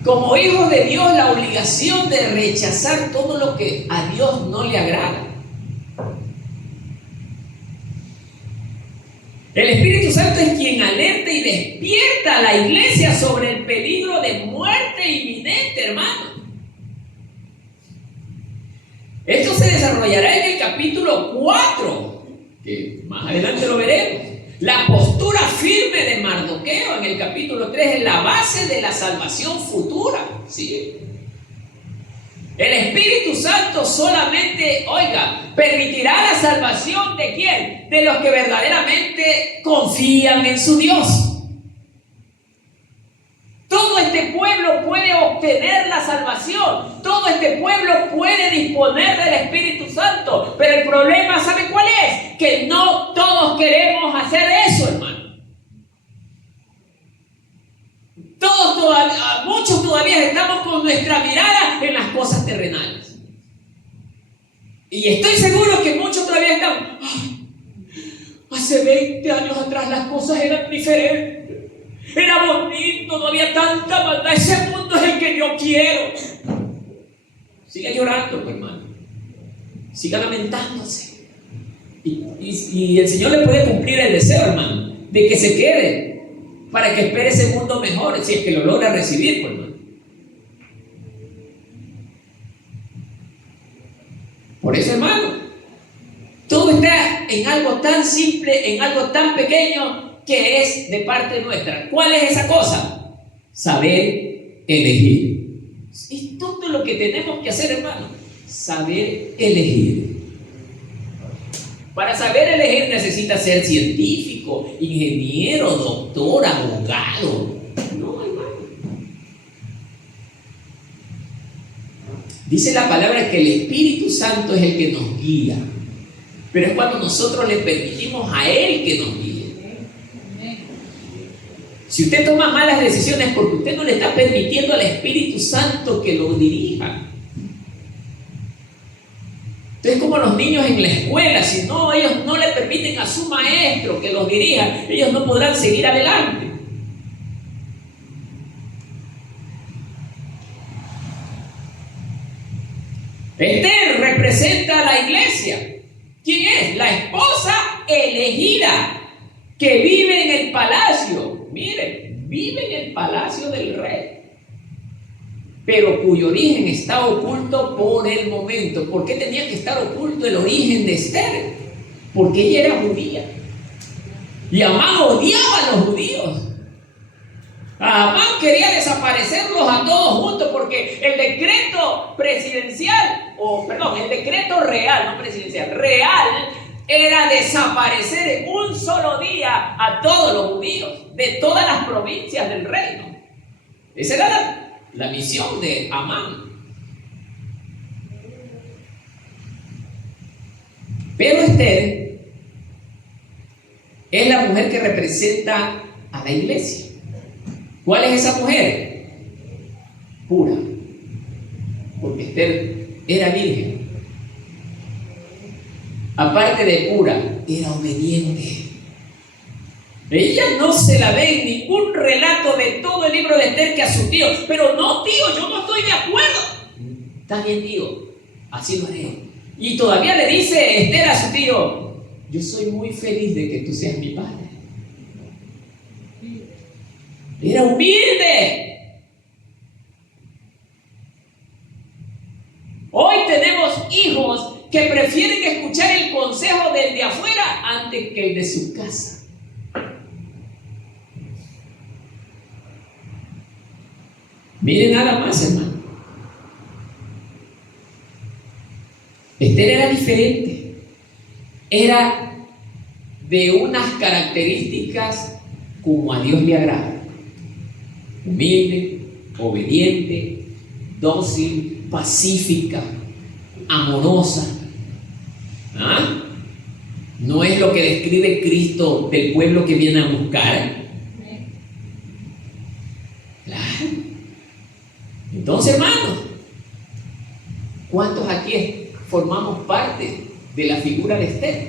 como hijos de Dios la obligación de rechazar todo lo que a Dios no le agrada. El Espíritu Santo es quien alerta y despierta a la iglesia sobre el peligro de muerte inminente, hermano. Esto se desarrollará en el capítulo 4, que más adelante lo veremos. La postura firme de Mardoqueo en el capítulo 3 es la base de la salvación futura. ¿Sí? El Espíritu Santo solamente, oiga, permitirá la salvación ¿de quién? De los que verdaderamente confían en su Dios. Todo este pueblo puede obtener la salvación. Todo este pueblo puede disponer del Espíritu Santo. Pero el problema, ¿sabe cuál es? Que no todos queremos hacer eso, hermano. Muchos todavía estamos con nuestra mirada en las cosas terrenales. Y estoy seguro que muchos todavía están, hace 20 años atrás las cosas eran diferentes. Era bonito, no había tanta maldad. Ese mundo es el que yo quiero. Siga llorando, hermano. Siga lamentándose. Y el Señor le puede cumplir el deseo, hermano, de que se quede para que espere ese mundo mejor, si es que lo logra recibir, pues, hermano. Por eso, hermano, todo está en algo tan simple, en algo tan pequeño que es de parte nuestra. ¿Cuál es esa cosa? Saber elegir. Es todo lo que tenemos que hacer, hermano. Saber elegir. Para saber elegir necesita ser científico, ingeniero, doctor, abogado. No, hermano. Dice la palabra que el Espíritu Santo es el que nos guía. Pero es cuando nosotros le permitimos a Él que nos guíe. Si usted toma malas decisiones porque usted no le está permitiendo al Espíritu Santo que lo dirija. Entonces, como los niños en la escuela, si no, ellos no le permiten a su maestro que los dirija, ellos no podrán seguir adelante. Esther representa a la iglesia. ¿Quién es? La esposa elegida que vive en el palacio. Miren, vive en el palacio del rey, pero cuyo origen está oculto por el momento. ¿Por qué tenía que estar oculto el origen de Esther? Porque ella era judía. Y Amán odiaba a los judíos. Amán quería desaparecerlos a todos juntos porque el decreto presidencial, el decreto real, no presidencial, real, era desaparecer en un solo día a todos los judíos de todas las provincias del reino. Esa era la misión de Amán. Pero Esther es la mujer que representa a la iglesia. ¿Cuál es esa mujer? Pura. Porque Esther era virgen. Aparte de pura, era obediente. Ella no se la ve en ningún relato de todo el libro de Esther que a su tío. Pero no, tío, yo no estoy de acuerdo. Está bien, tío, así lo haré. Y todavía le dice Esther a su tío: yo soy muy feliz de que tú seas mi padre. Era humilde. Hoy tenemos hijos que prefieren escuchar el consejo del de afuera antes que el de su casa. Miren nada más, hermano. Esther era diferente. Era de unas características como a Dios le agrada. Humilde, obediente, dócil, pacífica, amorosa. ¿Ah? No es lo que describe Cristo del pueblo que viene a buscar. Claro. Entonces, hermanos, ¿cuántos aquí formamos parte de la figura de Esther?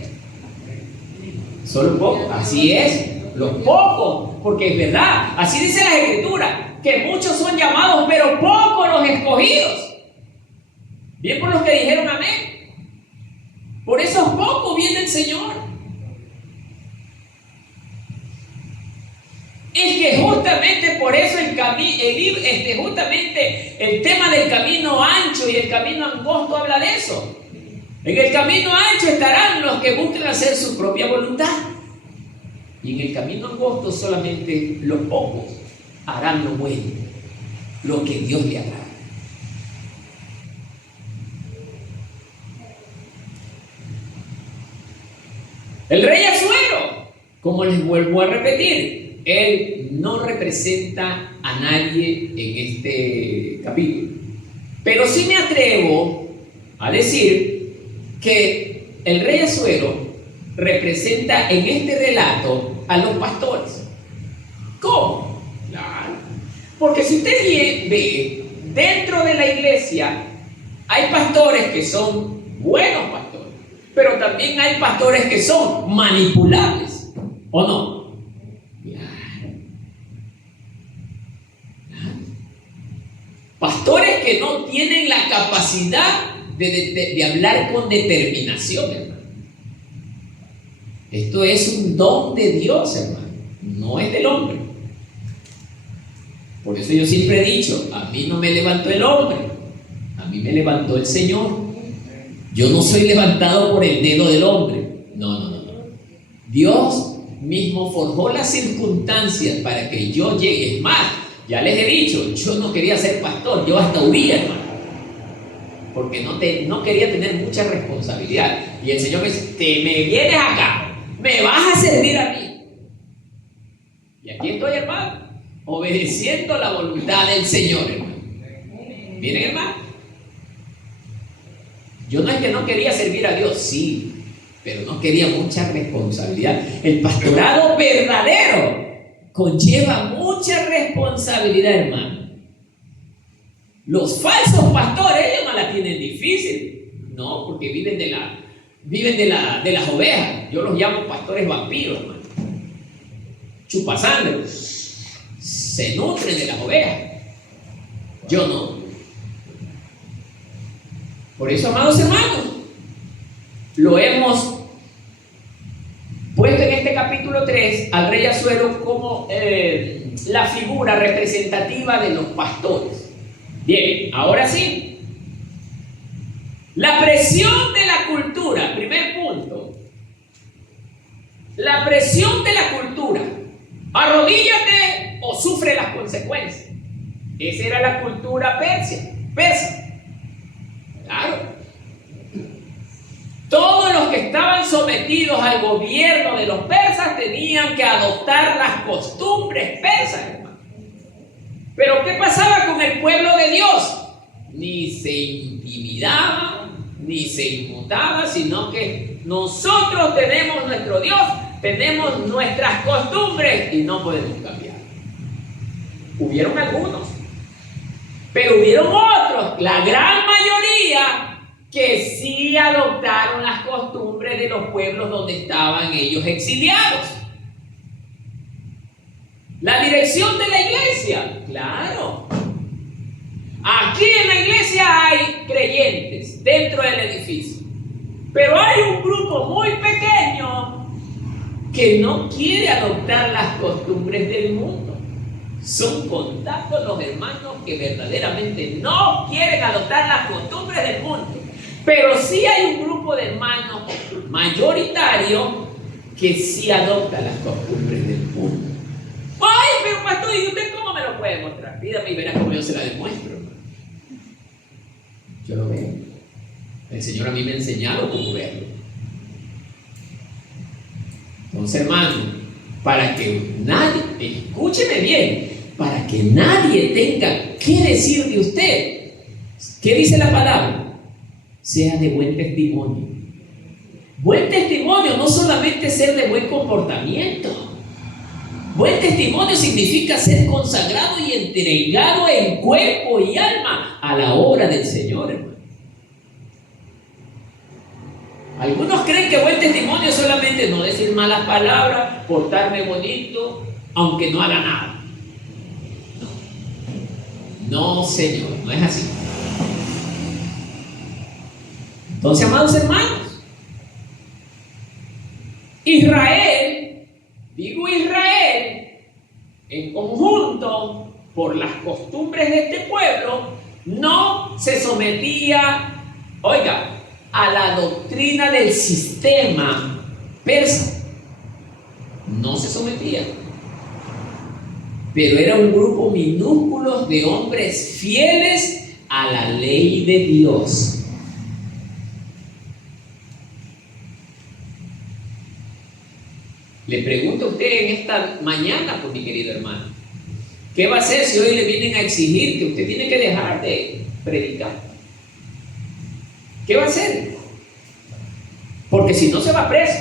Solo pocos. Así es, los pocos, porque es verdad. Así dice la Escritura, que muchos son llamados, pero pocos los escogidos. Bien por los que dijeron amén. Por esos pocos viene el Señor. Es que justamente por eso justamente el tema del camino ancho y el camino angosto habla de eso. En el camino ancho estarán los que busquen hacer su propia voluntad. Y en el camino angosto solamente los pocos harán lo bueno, lo que Dios le agrada. El rey Asuero, como les vuelvo a repetir, él no representa a nadie en este capítulo. Pero sí me atrevo a decir que el rey Asuero representa en este relato a los pastores. ¿Cómo? Claro. Porque si usted ve, dentro de la iglesia hay pastores que son buenos pastores, pero también hay pastores que son manipulables, ¿o no? Claro. Pastores que no tienen la capacidad de hablar con determinación, hermano. Esto es un don de Dios, hermano, no es del hombre. Por eso yo siempre he dicho, a mí no me levantó el hombre, a mí me levantó el Señor. Yo no soy levantado por el dedo del hombre. No. Dios mismo forjó las circunstancias para que yo llegue. Es más, ya les he dicho, yo no quería ser pastor, yo hasta huía, hermano, porque no quería tener mucha responsabilidad. Y el Señor me dice, te me vienes acá, me vas a servir a mí. Y aquí estoy, hermano, obedeciendo la voluntad del Señor, hermano. Miren, hermano, yo no es que no quería servir a Dios, sí, pero no quería mucha responsabilidad. El pastorado verdadero conlleva mucha responsabilidad, hermano. Los falsos pastores, ellos no la tienen difícil, no, porque viven de las ovejas. Yo los llamo pastores vampiros, hermano. Chupasangre, se nutren de las ovejas. Yo no. Por eso, amados hermanos, lo hemos puesto en este capítulo 3 al rey Asuero como la figura representativa de los pastores. Bien, ahora sí. La presión de la cultura, primer punto. La presión de la cultura. Arrodíllate o sufre las consecuencias. Esa era la cultura persa. Claro. Todos los que estaban sometidos al gobierno de los persas tenían que adoptar las costumbres persas, hermano. Pero ¿qué pasaba con el pueblo de Dios? Ni se intimidaba, ni se inmutaba, sino que nosotros tenemos nuestro Dios, tenemos nuestras costumbres y no podemos cambiar. Hubieron algunos, pero hubieron otros, la gran mayoría, que sí adoptaron las costumbres de los pueblos donde estaban ellos exiliados. La dirección de la iglesia, claro. Aquí en la iglesia hay creyentes dentro del edificio, pero hay un grupo muy pequeño que no quiere adoptar las costumbres del mundo. Son contados los hermanos que verdaderamente no quieren adoptar las costumbres del mundo. Pero sí hay un grupo de hermanos mayoritario que sí adopta las costumbres del mundo. Ay, pero pastor, ¿y usted cómo me lo puede mostrar? Pídame y verá cómo yo se la demuestro, hermano. Yo lo veo. El Señor a mí me ha enseñado cómo verlo. Entonces, hermano, para que nadie, escúcheme bien, para que nadie tenga que decir de usted, ¿qué dice la palabra? Sea de buen testimonio. Buen testimonio no solamente ser de buen comportamiento. Buen testimonio significa ser consagrado y entregado en cuerpo y alma a la obra del Señor, hermano. Algunos creen que buen testimonio es solamente no decir malas palabras, portarme bonito, aunque no haga nada. No, Señor, no es así. Entonces, amados hermanos, Israel, en conjunto, por las costumbres de este pueblo, no se sometía, oiga, a la doctrina del sistema persa. No se sometía. Pero era un grupo minúsculo de hombres fieles a la ley de Dios. Le pregunto a usted en esta mañana, pues, mi querido hermano, ¿qué va a hacer si hoy le vienen a exigir que usted tiene que dejar de predicar? ¿Qué va a hacer? Porque si no, se va preso.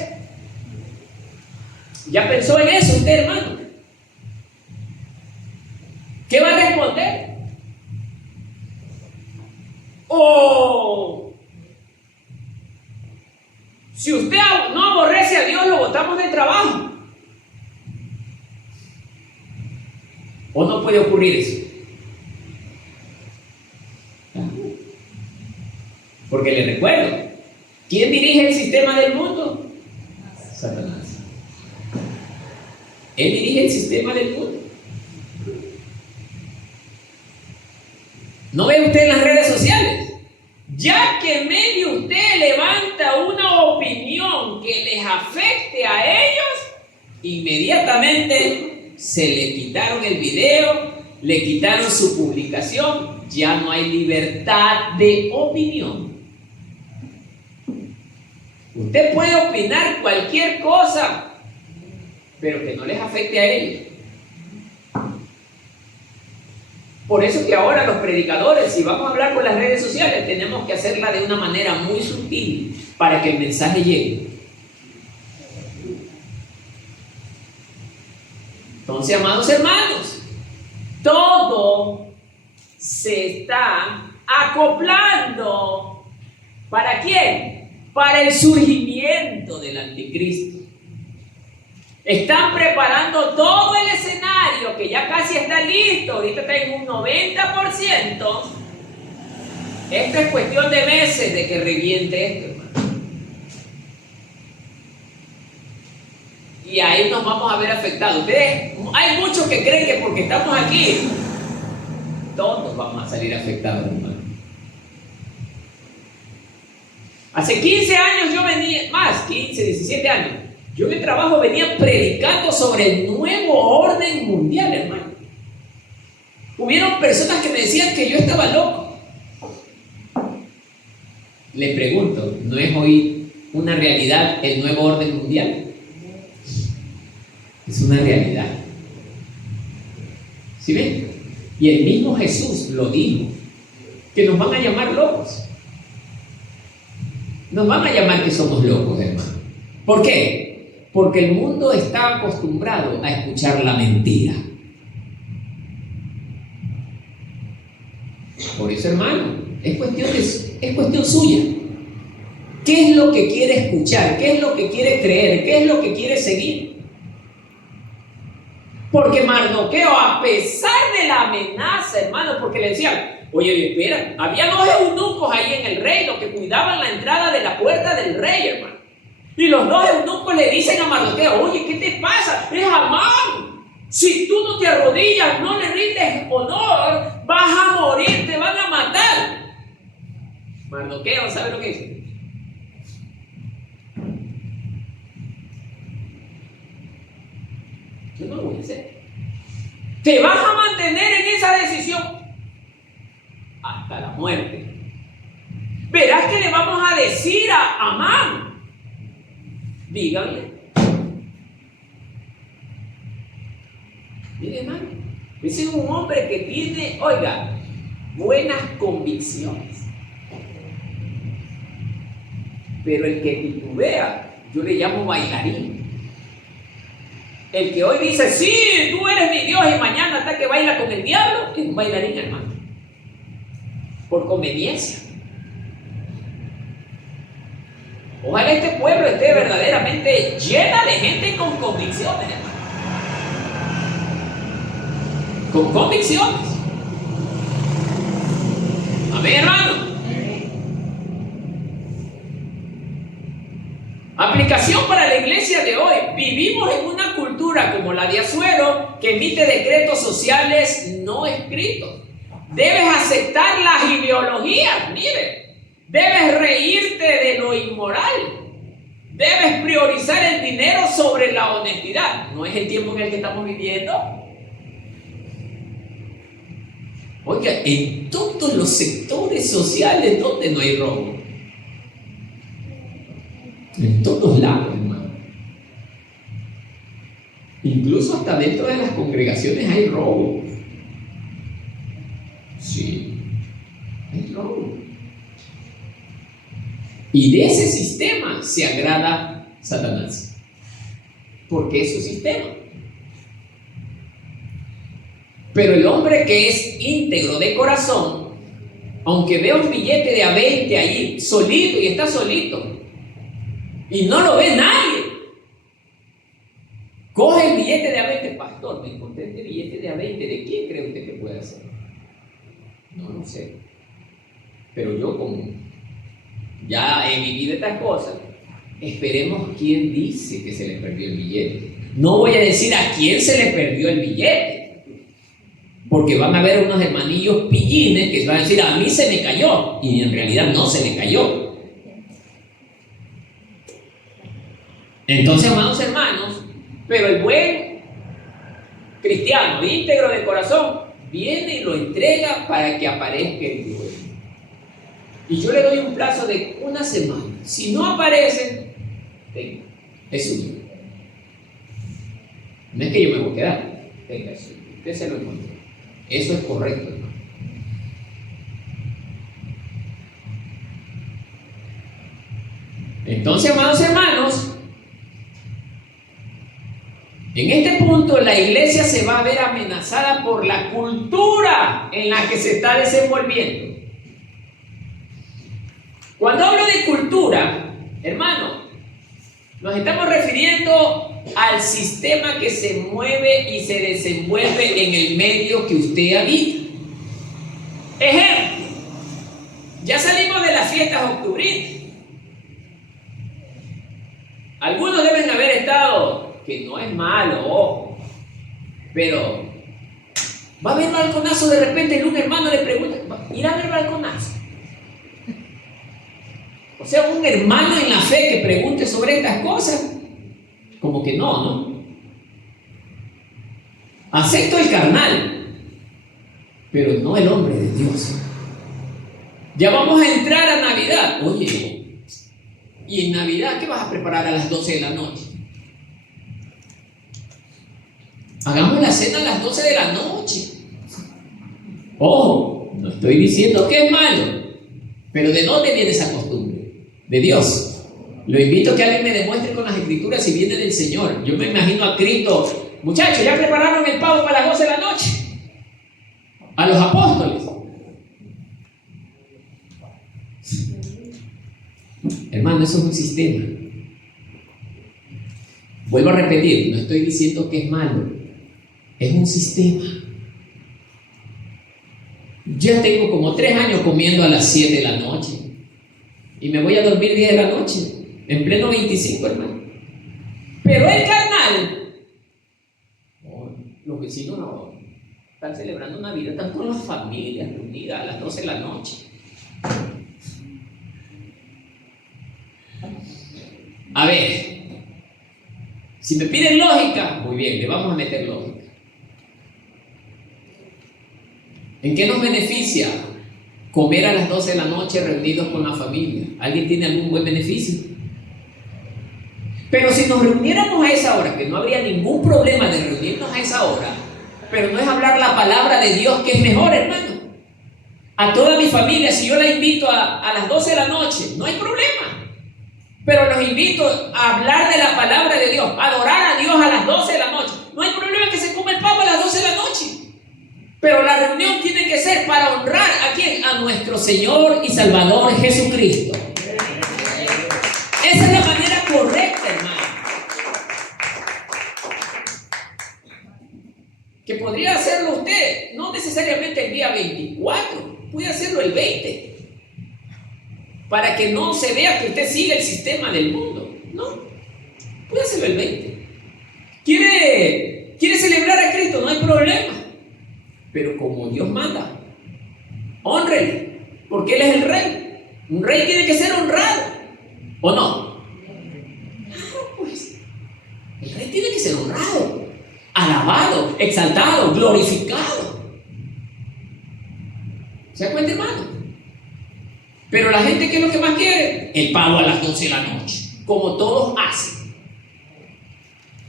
¿Ya pensó en eso usted, hermano? ¿Qué va a responder? O si usted no aborrece a Dios, lo botamos del trabajo. ¿O no puede ocurrir eso? Porque le recuerdo, ¿quién dirige el sistema del mundo? Satanás. Él dirige el sistema del mundo. ¿No ve usted en las redes sociales? Ya que en medio usted levanta una opinión que les afecte a ellos, inmediatamente se le quitaron el video, le quitaron su publicación, ya no hay libertad de opinión. Usted puede opinar cualquier cosa, pero que no les afecte a ellos. Por eso que ahora los predicadores, si vamos a hablar por las redes sociales, tenemos que hacerla de una manera muy sutil para que el mensaje llegue. Entonces, amados hermanos, todo se está acoplando. ¿Para quién? Para el surgimiento del anticristo. Están preparando todo el escenario que ya casi está listo. Ahorita está en un 90%. Esto es cuestión de meses de que reviente esto, hermano. Y ahí nos vamos a ver afectados. Ustedes, hay muchos que creen que porque estamos aquí, todos vamos a salir afectados, hermano. Hace 15 años yo venía, más 15, 17 años. Yo en el trabajo venía predicando sobre el nuevo orden mundial, hermano. Hubieron personas que me decían que yo estaba loco. Le pregunto, ¿no es hoy una realidad el nuevo orden mundial? Es una realidad. ¿Sí ven? Y el mismo Jesús lo dijo, que nos van a llamar locos. Nos van a llamar que somos locos, hermano. ¿Por qué? Porque el mundo está acostumbrado a escuchar la mentira. Por eso, hermano, es cuestión suya. ¿Qué es lo que quiere escuchar? ¿Qué es lo que quiere creer? ¿Qué es lo que quiere seguir? Porque Mardoqueo, a pesar de la amenaza, hermano, porque le decían, oye, espera, había 2 eunucos ahí en el reino que cuidaban la entrada de la puerta del rey, hermano. Y los 2 eunucos le dicen a Mardoqueo, oye, ¿qué te pasa? Es Amán. Si tú no te arrodillas, no le rindes honor, vas a morir, te van a matar. Mardoqueo, ¿sabe lo que dice? Yo no lo voy a hacer. Te vas a mantener en esa decisión hasta la muerte. Verás que le vamos a decir a Amán. Díganle. Mire, hermano, ese es un hombre que tiene, oiga, buenas convicciones. Pero el que titubea, yo le llamo bailarín. El que hoy dice, sí, tú eres mi Dios, y mañana hasta que baila con el diablo, es un bailarín, hermano. Por conveniencia. Ojalá este pueblo esté verdaderamente llena de gente con convicciones, hermano. Con convicciones. Amén, hermano. Aplicación para la iglesia de hoy. Vivimos en una cultura como la de Asuero que emite decretos sociales no escritos. Debes aceptar las ideologías, mire. Debes reírte de lo inmoral. Debes priorizar el dinero sobre la honestidad. ¿No es el tiempo en el que estamos viviendo? Oiga, en todos los sectores sociales, ¿dónde no hay robo? En todos lados, hermano. Incluso hasta dentro de las congregaciones hay robo. Sí, hay robo. Y de ese sistema se agrada Satanás, porque es su sistema. Pero el hombre que es íntegro de corazón, aunque vea un billete de a 20 allí, solito, y está solito, y no lo ve nadie, coge el billete de a 20, pastor, me encontré este billete de a 20, ¿de quién cree usted que puede ser? No lo sé, pero yo como ya he vivido estas cosas, esperemos quién dice que se le perdió el billete. No voy a decir a quién se le perdió el billete, porque van a haber unos hermanillos pillines que van a decir, a mí se me cayó, y en realidad no se le cayó. Entonces, amados hermanos, pero el buen cristiano, íntegro de corazón, viene y lo entrega para que aparezca el Dios. Y yo le doy un plazo de 1 semana. Si no aparece, tenga, es suyo. No es que yo me voy a quedar, tenga, es suyo. Usted se lo encontró. Eso es correcto, hermano. Entonces, amados hermanos, en este punto la iglesia se va a ver amenazada por la cultura en la que se está desenvolviendo. Cuando hablo de cultura, hermano, nos estamos refiriendo al sistema que se mueve y se desenvuelve en el medio que usted habita. Ejemplo, ya salimos de las fiestas octubrinas. Algunos deben haber estado, que no es malo, ojo, pero va a haber balconazo de repente, un hermano le pregunta, ¿irá a haber balconazo? O sea, un hermano en la fe que pregunte sobre estas cosas, como que no. Acepto el carnal, pero no el hombre de Dios. Ya vamos a entrar a Navidad. Oye, ¿y en Navidad qué vas a preparar a las 12 de la noche? Hagamos la cena a las 12 de la noche. Ojo, no estoy diciendo que es malo, pero ¿de dónde viene esa costumbre? De Dios. Lo invito a que alguien me demuestre con las escrituras si viene del Señor. Yo me imagino a Cristo, muchachos, ya prepararon el pavo para las 12 de la noche. A los apóstoles. Hermano, eso es un sistema. Vuelvo a repetir, no estoy diciendo que es malo, es un sistema. Ya tengo como 3 años comiendo a las 7 de la noche y me voy a dormir 10 de la noche, en pleno 25, hermano. Pero el carnal, los vecinos no están celebrando Navidad, están con las familias reunidas a las 12 de la noche. A ver, si me piden lógica, muy bien, le vamos a meter lógica. ¿En qué nos beneficia comer a las 12 de la noche reunidos con la familia? ¿Alguien tiene algún buen beneficio? Pero si nos reuniéramos a esa hora, que no habría ningún problema de reunirnos a esa hora, pero no es hablar la palabra de Dios, que es mejor, hermano. A toda mi familia, si yo la invito a las 12 de la noche, no hay problema. Pero los invito a hablar de la palabra de Dios, a adorar a Dios a las 12 de la noche. No hay problema que se coma el pavo a las 12 de la noche. Pero la reunión tiene que ser para honrar ¿a quién? A nuestro Señor y Salvador Jesucristo. Esa es la manera correcta, hermano. Que podría hacerlo usted, no necesariamente el día 24, puede hacerlo el 20. Para que no se vea que usted sigue el sistema del mundo. No, puede hacerlo el 20. ¿Quiere celebrar a Cristo? No hay problema. Pero como Dios manda, hónrele, porque Él es el rey. Un rey tiene que ser honrado, ¿o no? Claro, pues. El rey tiene que ser honrado, alabado, exaltado, glorificado. ¿Se da cuenta, hermano? Pero la gente, ¿qué es lo que más quiere? El pavo a las 12 de la noche, como todos hacen.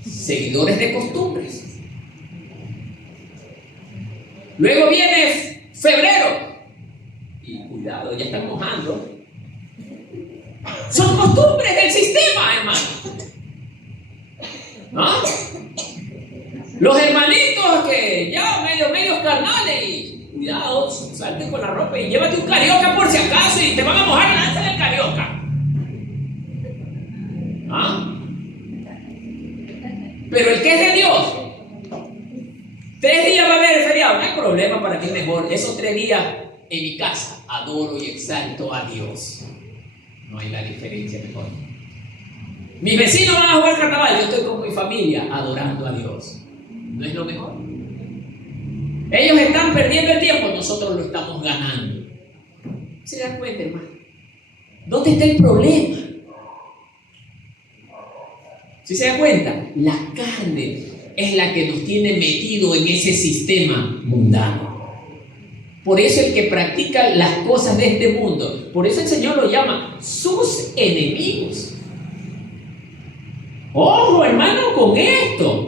Seguidores de costumbres. Luego viene febrero. Y cuidado, ya están mojando. Son costumbres del sistema, hermano. ¿Ah? Los hermanitos que ya medio carnales y cuidado, salte con la ropa y llévate un carioca por si acaso y te van a mojar, lánzale el carioca. ¿Ah? Pero el que es de Dios, 3 días va a haber el feriado, no hay problema, para mí mejor. Esos 3 días en mi casa adoro y exalto a Dios. No hay la diferencia mejor. Mis vecinos van a jugar carnaval, yo estoy con mi familia adorando a Dios. ¿No es lo mejor? Ellos están perdiendo el tiempo, nosotros lo estamos ganando. ¿Se dan cuenta, hermano? ¿Dónde está el problema? ¿Sí se dan cuenta? La carne es la que nos tiene metido en ese sistema mundano. Por eso el que practica las cosas de este mundo, por eso el Señor lo llama sus enemigos. Ojo, hermano, con esto.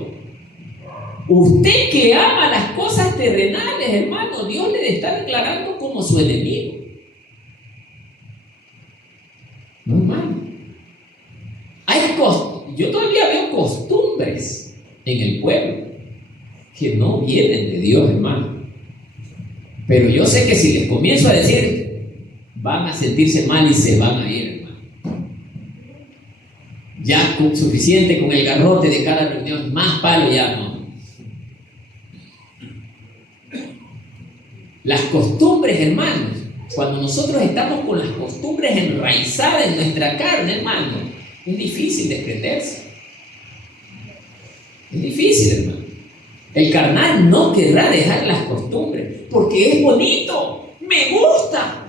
Usted que ama las cosas terrenales, hermano, Dios le está declarando como su enemigo. No, hermano. Yo todavía veo costumbres en el pueblo que no vienen de Dios, hermano. Pero yo sé que si les comienzo a decir, van a sentirse mal y se van a ir, hermano. Ya suficiente con el garrote de cada reunión, más palo ya no. Las costumbres, hermanos, cuando nosotros estamos con las costumbres enraizadas en nuestra carne, hermano, es difícil desprenderse. Es difícil, hermano. El carnal no querrá dejar las costumbres porque es bonito, me gusta.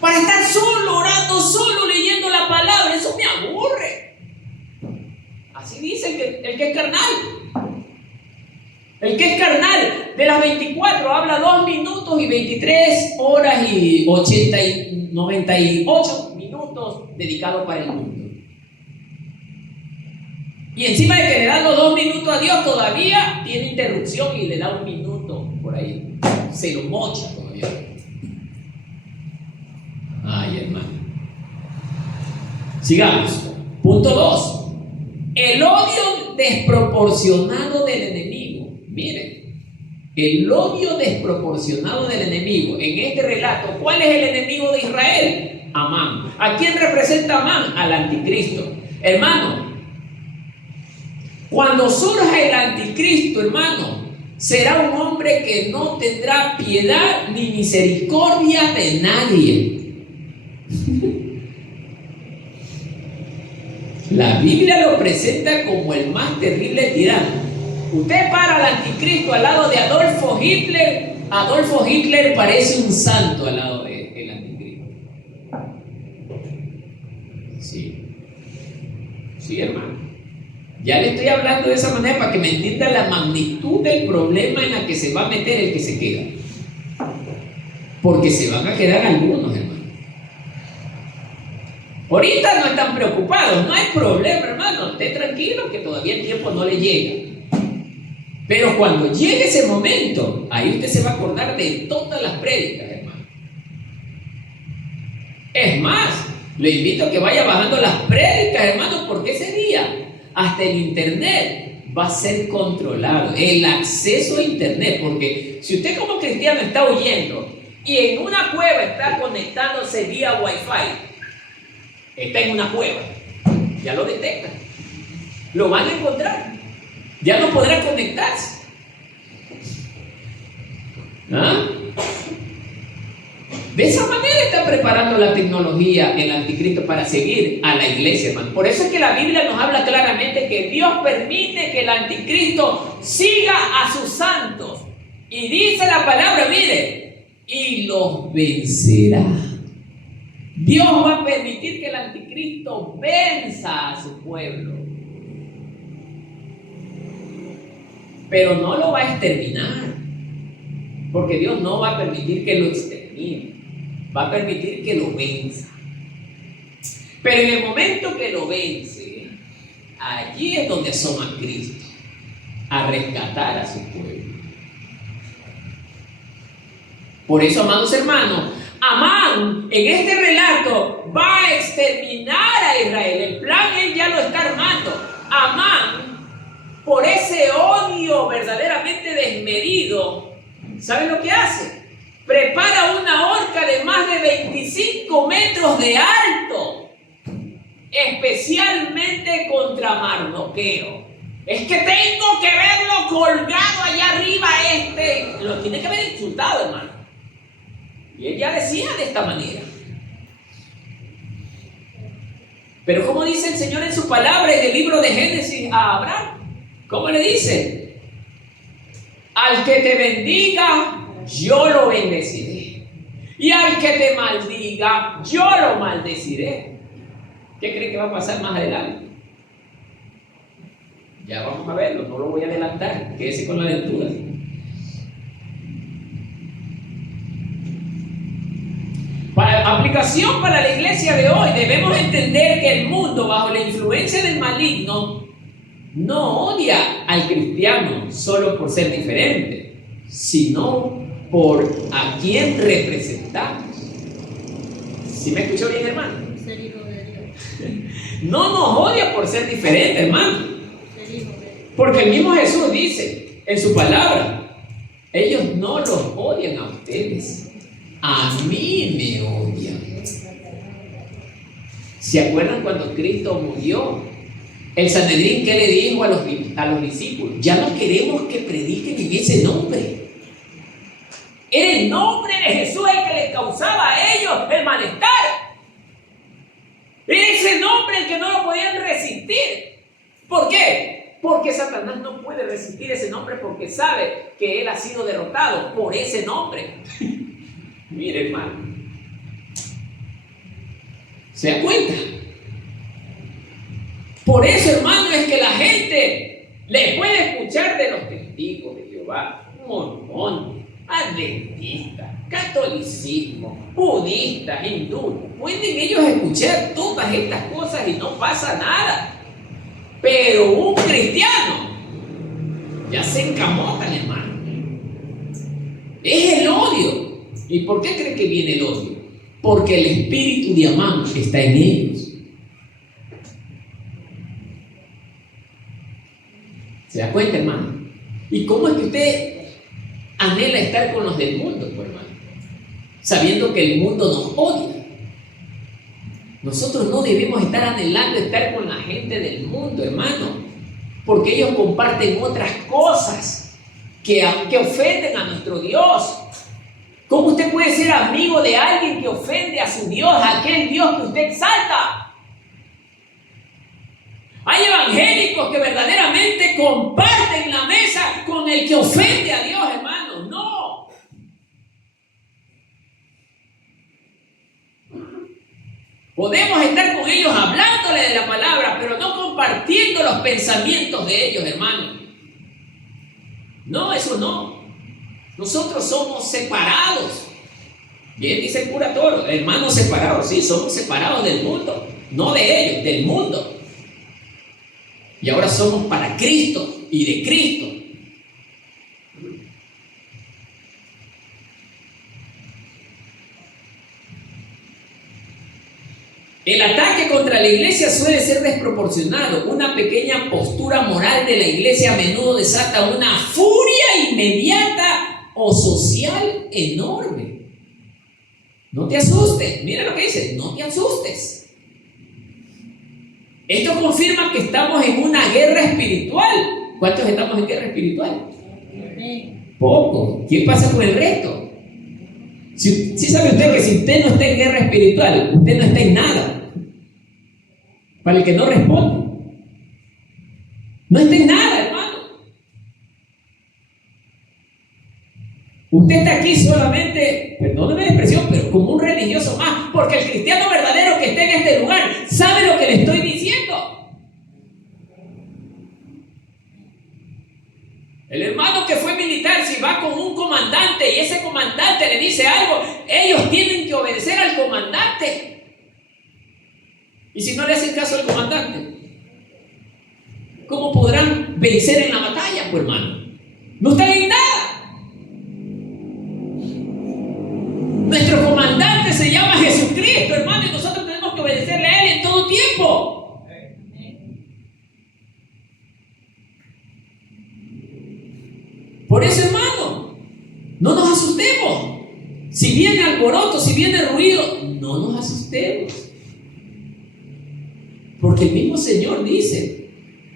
Para estar solo, orando solo, leyendo la palabra, eso me aburre. Así dice el que es carnal. El que es carnal, de las 24 habla 2 minutos y 23 horas y 98 minutos dedicados para el mundo. Y encima de que le da los 2 minutos a Dios, todavía tiene interrupción y le da 1 minuto por ahí. Se lo mocha todavía. Ay, hermano. Sigamos. Punto 2. El odio desproporcionado del enemigo. Miren, el odio desproporcionado del enemigo. En este relato, ¿cuál es el enemigo de Israel? Amán. ¿A quién representa Amán? Al anticristo. Hermano, cuando surja el anticristo, hermano, será un hombre que no tendrá piedad ni misericordia de nadie. La Biblia lo presenta como el más terrible tirano. Usted para al anticristo al lado de Adolfo Hitler. Adolfo Hitler parece un santo al lado del anticristo. Sí, hermano. Ya le estoy hablando de esa manera para que me entienda la magnitud del problema en la que se va a meter el que se queda. Porque se van a quedar algunos, hermano. Ahorita no están preocupados, no hay problema, hermano. Esté tranquilo que todavía el tiempo no le llega. Pero cuando llegue ese momento, ahí usted se va a acordar de todas las prédicas, hermano. Es más, le invito a que vaya bajando las prédicas, hermano, porque ese día hasta el internet va a ser controlado. El acceso a internet, porque si usted como cristiano está oyendo y en una cueva está conectándose vía Wi-Fi, está en una cueva, ya lo detectan, lo van a encontrar. Ya no podrá conectarse. ¿Ah? De esa manera está preparando la tecnología el anticristo para seguir a la iglesia, hermano. Por eso es que la Biblia nos habla claramente que Dios permite que el anticristo siga a sus santos. Y dice la palabra, mire, y los vencerá. Dios va a permitir que el anticristo venza a su pueblo. Pero no lo va a exterminar, porque Dios no va a permitir que lo extermine, va a permitir que lo venza. Pero en el momento que lo vence, allí es donde asoma Cristo a rescatar a su pueblo. Por eso, amados hermanos, Amán en este relato va a exterminar a Israel. El plan él ya lo está armando. Amán, por ese odio verdaderamente desmedido, ¿saben lo que hace? Prepara una horca de más de 25 metros de alto, especialmente contra Mardoqueo. Es que tengo que verlo colgado allá arriba, lo tiene que haber insultado, hermano. Y él ya decía de esta manera. Pero ¿cómo dice el Señor en su palabra en el libro de Génesis a Abraham? ¿Cómo le dice? Al que te bendiga, yo lo bendeciré. Y al que te maldiga, yo lo maldeciré. ¿Qué cree que va a pasar más adelante? Ya vamos a verlo, no lo voy a adelantar. Quédese con la lectura. Para aplicación para la iglesia de hoy, debemos entender que el mundo, bajo la influencia del maligno, no odia al cristiano solo por ser diferente, sino por a quién representamos. ¿Sí me escuchó bien, hermano? No nos odia por ser diferente, hermano. Porque el mismo Jesús dice en su palabra, ellos no los odian a ustedes. A mí me odian. ¿Se acuerdan cuando Cristo murió? El Sanedrín, ¿qué le dijo a los discípulos? Ya no queremos que prediquen en ese nombre. Era el nombre de Jesús el que les causaba a ellos el malestar. Era ese nombre el que no lo podían resistir. ¿Por qué? Porque Satanás no puede resistir ese nombre porque sabe que él ha sido derrotado por ese nombre. Mire, hermano, ¿se da cuenta? Por eso, hermano, es que la gente le puede escuchar de los testigos de Jehová, mormón, adventista, catolicismo, budista, hindú. Pueden ellos escuchar todas estas cosas y no pasa nada. Pero un cristiano ya se encamotan, hermano. Es el odio. ¿Y por qué cree que viene el odio? Porque el espíritu de Amán está en ellos. ¿Se da cuenta, hermano? ¿Y cómo es que usted anhela estar con los del mundo, pues, hermano? Sabiendo que el mundo nos odia. Nosotros no debemos estar anhelando estar con la gente del mundo, hermano, porque ellos comparten otras cosas que ofenden a nuestro Dios. ¿Cómo usted puede ser amigo de alguien que ofende a su Dios, a aquel Dios que usted exalta? Hay evangélicos que verdaderamente comparten la mesa con el que ofende a Dios, hermano. No. Podemos estar con ellos hablándole de la palabra, pero no compartiendo los pensamientos de ellos, hermano. No, eso no. Nosotros somos separados. Bien dice el cura Toro, hermanos separados. Sí, somos separados del mundo. No de ellos, del mundo. Y ahora somos para Cristo y de Cristo. El ataque contra la iglesia suele ser desproporcionado. Una pequeña postura moral de la iglesia a menudo desata una furia inmediata o social enorme. No te asustes. Mira lo que dice, no te asustes. Esto confirma que estamos en una guerra espiritual. ¿Cuántos estamos en guerra espiritual? Poco. ¿Qué pasa con el resto? Si sabe usted que si usted no está en guerra espiritual, usted no está en nada. Para el que no responde, no está en nada, hermano. Usted está aquí solamente, perdóneme la expresión, pero como un religioso más, porque el cristiano verdadero que está en este lugar sabe lo que le estoy diciendo. El hermano que fue militar, si va con un comandante y ese comandante le dice algo, ellos tienen que obedecer al comandante. Y si no le hacen caso al comandante, ¿cómo podrán vencer en la batalla, pues, hermano? No están en nada. Nuestro comandante se llama Jesucristo, hermano, y nosotros tenemos que obedecerle a Él en todo tiempo. Por eso, hermano, no nos asustemos. Si viene alboroto, si viene ruido, no nos asustemos. Porque el mismo Señor dice,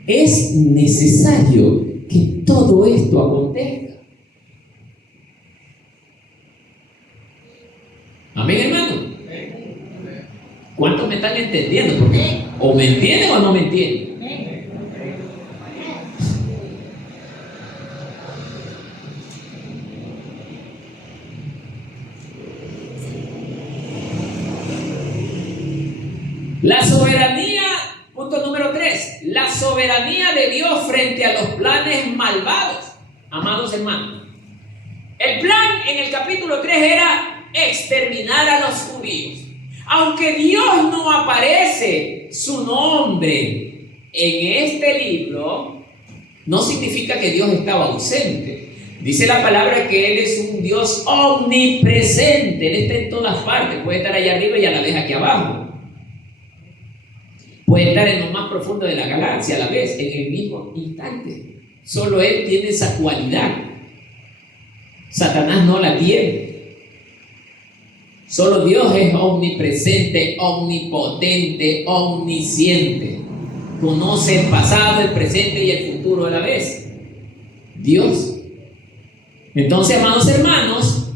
es necesario que todo esto acontezca. Amén, hermano. ¿Cuántos me están entendiendo? Porque ¿O me entienden o no me entienden? La soberanía, punto número 3, la soberanía de Dios frente a los planes malvados. Amados hermanos, el plan en el capítulo 3 era exterminar a los judíos. Aunque Dios no aparece su nombre en este libro, no significa que Dios estaba ausente. Dice la palabra que Él es un Dios omnipresente. Él está en todas partes. Puede estar allá arriba y a la vez aquí abajo. Puede estar en lo más profundo de la galaxia a la vez, en el mismo instante. Solo Él tiene esa cualidad. Satanás no la tiene. Solo Dios es omnipresente, omnipotente, omnisciente. Conoce el pasado, el presente y el futuro a la vez. Dios. Entonces, amados hermanos,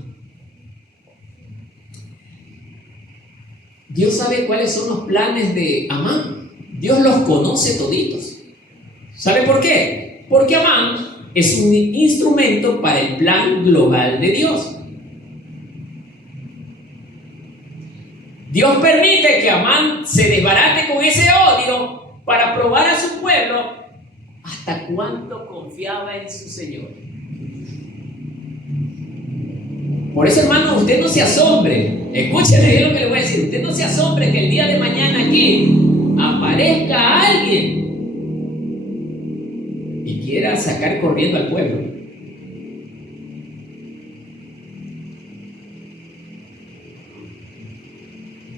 Dios sabe cuáles son los planes de Amán. Dios los conoce toditos. ¿Sabe por qué? Porque Amán es un instrumento para el plan global de Dios. Dios permite que Amán se desbarate con ese odio para probar a su pueblo hasta cuánto confiaba en su Señor. Por eso, hermano, usted no se asombre. Escúcheme bien lo que le voy a decir. Usted no se asombre que el día de mañana aquí aparezca alguien y quiera sacar corriendo al pueblo.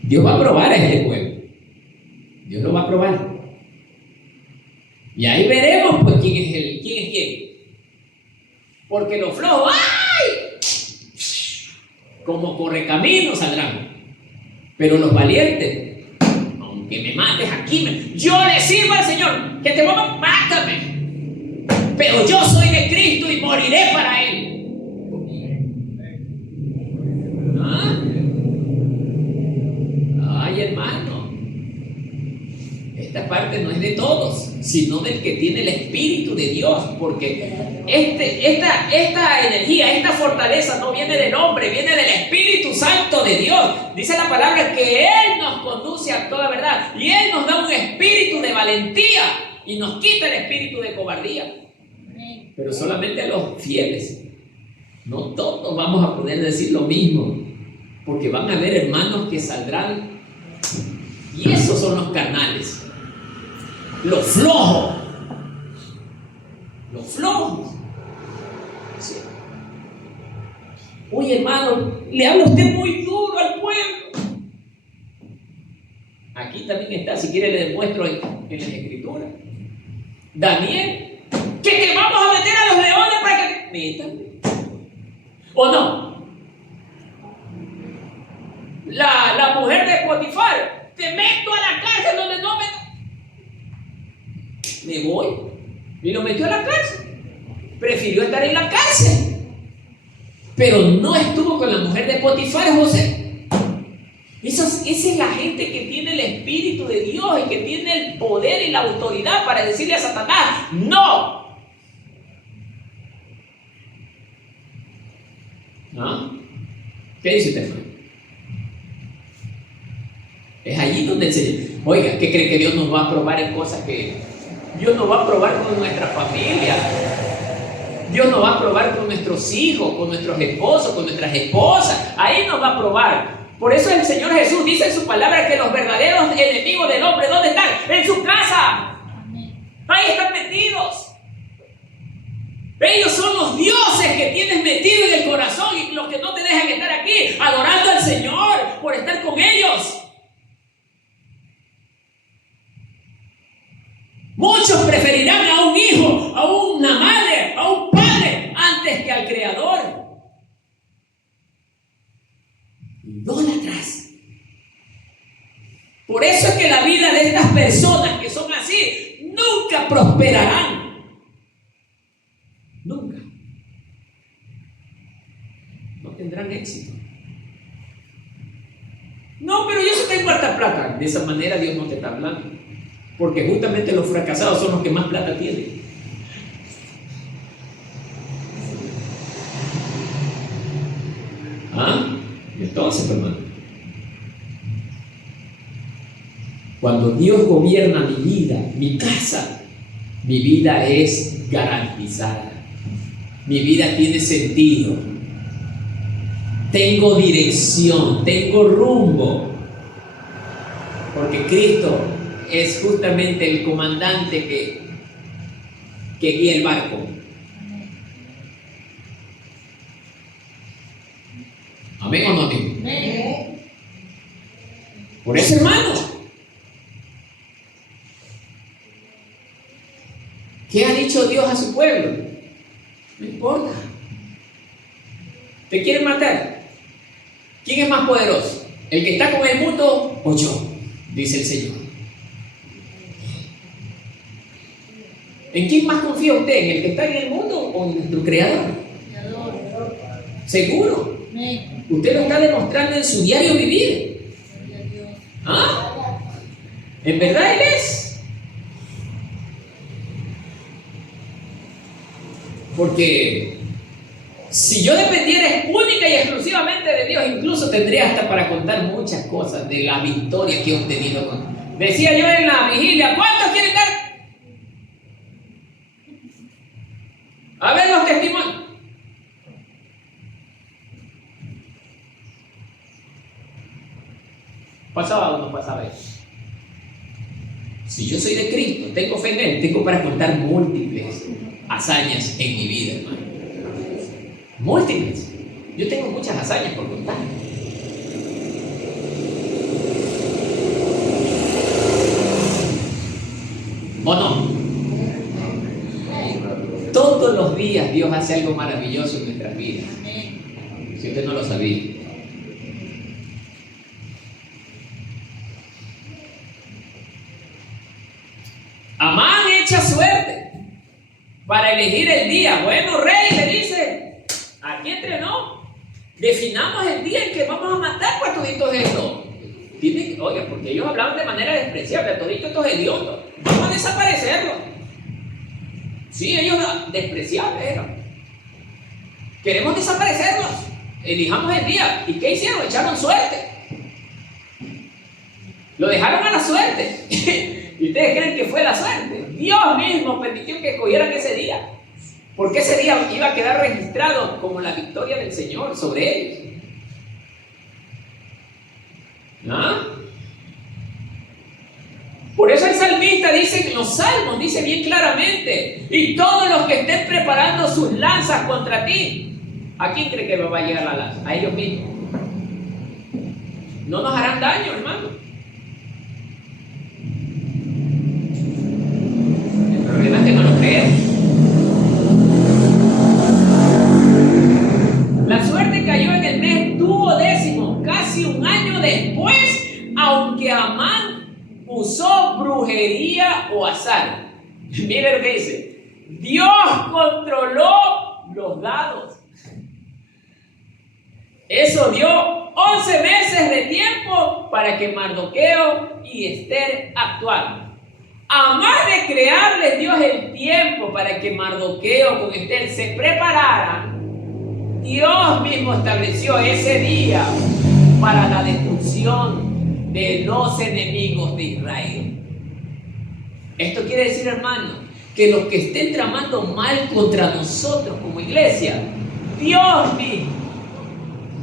Dios va a probar a este pueblo. Dios lo va a probar. Y ahí veremos pues quién es quién. Porque los flojos, ¡ay!, como correcaminos saldrán. Pero los valientes, aunque me mates aquí, yo le sirvo al Señor. Que te voy a mátame. Pero yo soy de Cristo y moriré para Él. ¿Ah? Ay, hermano, esta parte no es de todos, sino del que tiene el Espíritu de Dios, porque esta energía, esta fortaleza no viene del hombre, viene del Espíritu Santo de Dios. Dice la palabra que Él nos conduce a toda verdad y Él nos da un espíritu de valentía y nos quita el espíritu de cobardía, pero solamente a los fieles. No todos vamos a poder decir lo mismo, porque van a haber hermanos que saldrán. Y esos son los carnales, los flojos. Sí. Oye, hermano, le habla usted muy duro al pueblo. Aquí también está, si quiere le demuestro en las escrituras. Daniel, que te vamos a meter a los leones para que metan. ¿O no? La mujer de Potifar, te meto a la cárcel donde no me voy. Y lo metió a la cárcel. Prefirió estar en la cárcel. Pero no estuvo con la mujer de Potifar, José. Esa es la gente que tiene el Espíritu de Dios y que tiene el poder y la autoridad para decirle a Satanás, ¡no! ¿Ah? ¿Qué dice usted? Es allí donde el Señor, oiga, ¿qué cree que Dios nos va a probar en cosas que Dios nos va a probar con nuestra familia? Dios nos va a probar con nuestros hijos, con nuestros esposos, con nuestras esposas. Ahí nos va a probar. Por eso el Señor Jesús dice en su palabra que los verdaderos enemigos del hombre, ¿dónde están? En su casa. Ahí están metidos. Ellos son los dioses que tienes metidos en el corazón y los que no te dejan estar aquí adorando al Señor por estar con ellos. Muchos preferirán a un hijo, a una madre, a un padre, antes que al Creador. Idólatras. Por eso es que la vida de estas personas que son así nunca prosperarán. Nunca. No tendrán éxito. No, pero yo sí tengo harta plata. De esa manera Dios no te está hablando. Porque justamente los fracasados son los que más plata tienen. ¿Ah? Y entonces, hermano, cuando Dios gobierna mi vida, mi casa, mi vida es garantizada. Mi vida tiene sentido. Tengo dirección, tengo rumbo. Porque Cristo es justamente el comandante que guía el barco. ¿Amén o no amén? Amén. Por eso, hermano, ¿qué ha dicho Dios a su pueblo? No importa. ¿Te quieren matar? ¿Quién es más poderoso? ¿El que está con el mundo o yo? Dice el Señor. ¿En quién más confía usted? ¿En el que está en el mundo o en nuestro Creador? ¿Seguro? Usted lo está demostrando en su diario vivir. ¿Ah? ¿En verdad Él es? Porque si yo dependiera única y exclusivamente de Dios, incluso tendría hasta para contar muchas cosas de la victoria que he obtenido. Decía yo en la vigilia, ¿cuántos quieren dar? A ver los testimonios. ¿Pasaba o no pasaba eso? Si yo soy de Cristo, tengo fe en Él, tengo para contar múltiples hazañas en mi vida, hermano. Múltiples. Yo tengo muchas hazañas por contar. ¿O no? Todos los días Dios hace algo maravilloso en nuestras vidas. Si usted no lo sabía. Amán echa suerte para elegir el día. Bueno, rey, le dice, aquí entrenó, definamos el día en que vamos a matar a toditos estos. Oiga, porque ellos hablaban de manera despreciable, a toditos estos hediondos. Vamos a desaparecerlos. Sí, ellos despreciables eran. Queremos desaparecerlos. Elijamos el día. ¿Y qué hicieron? Echaron suerte. Lo dejaron a la suerte. ¿Y ustedes creen que fue la suerte? Dios mismo permitió que escogieran ese día. Porque ese día iba a quedar registrado como la victoria del Señor sobre ellos. ¿Ah? Por eso el salmista dice en los salmos, dice bien claramente, y todos los que estén preparando sus lanzas contra ti, ¿a quién cree que va a llegar la lanza? A ellos mismos. No nos harán daño, hermano. El problema es que no lo creemos. La suerte cayó en el mes 12º, casi un año después, aunque Amán usó brujería o azar. Mire lo que dice. Dios controló los dados. Eso dio 11 meses de tiempo para que Mardoqueo y Esther actuaran. A más de crearles Dios el tiempo para que Mardoqueo con Esther se prepararan, Dios mismo estableció ese día para la destrucción de los enemigos de Israel. Esto quiere decir, hermano, que los que estén tramando mal contra nosotros como iglesia, Dios mismo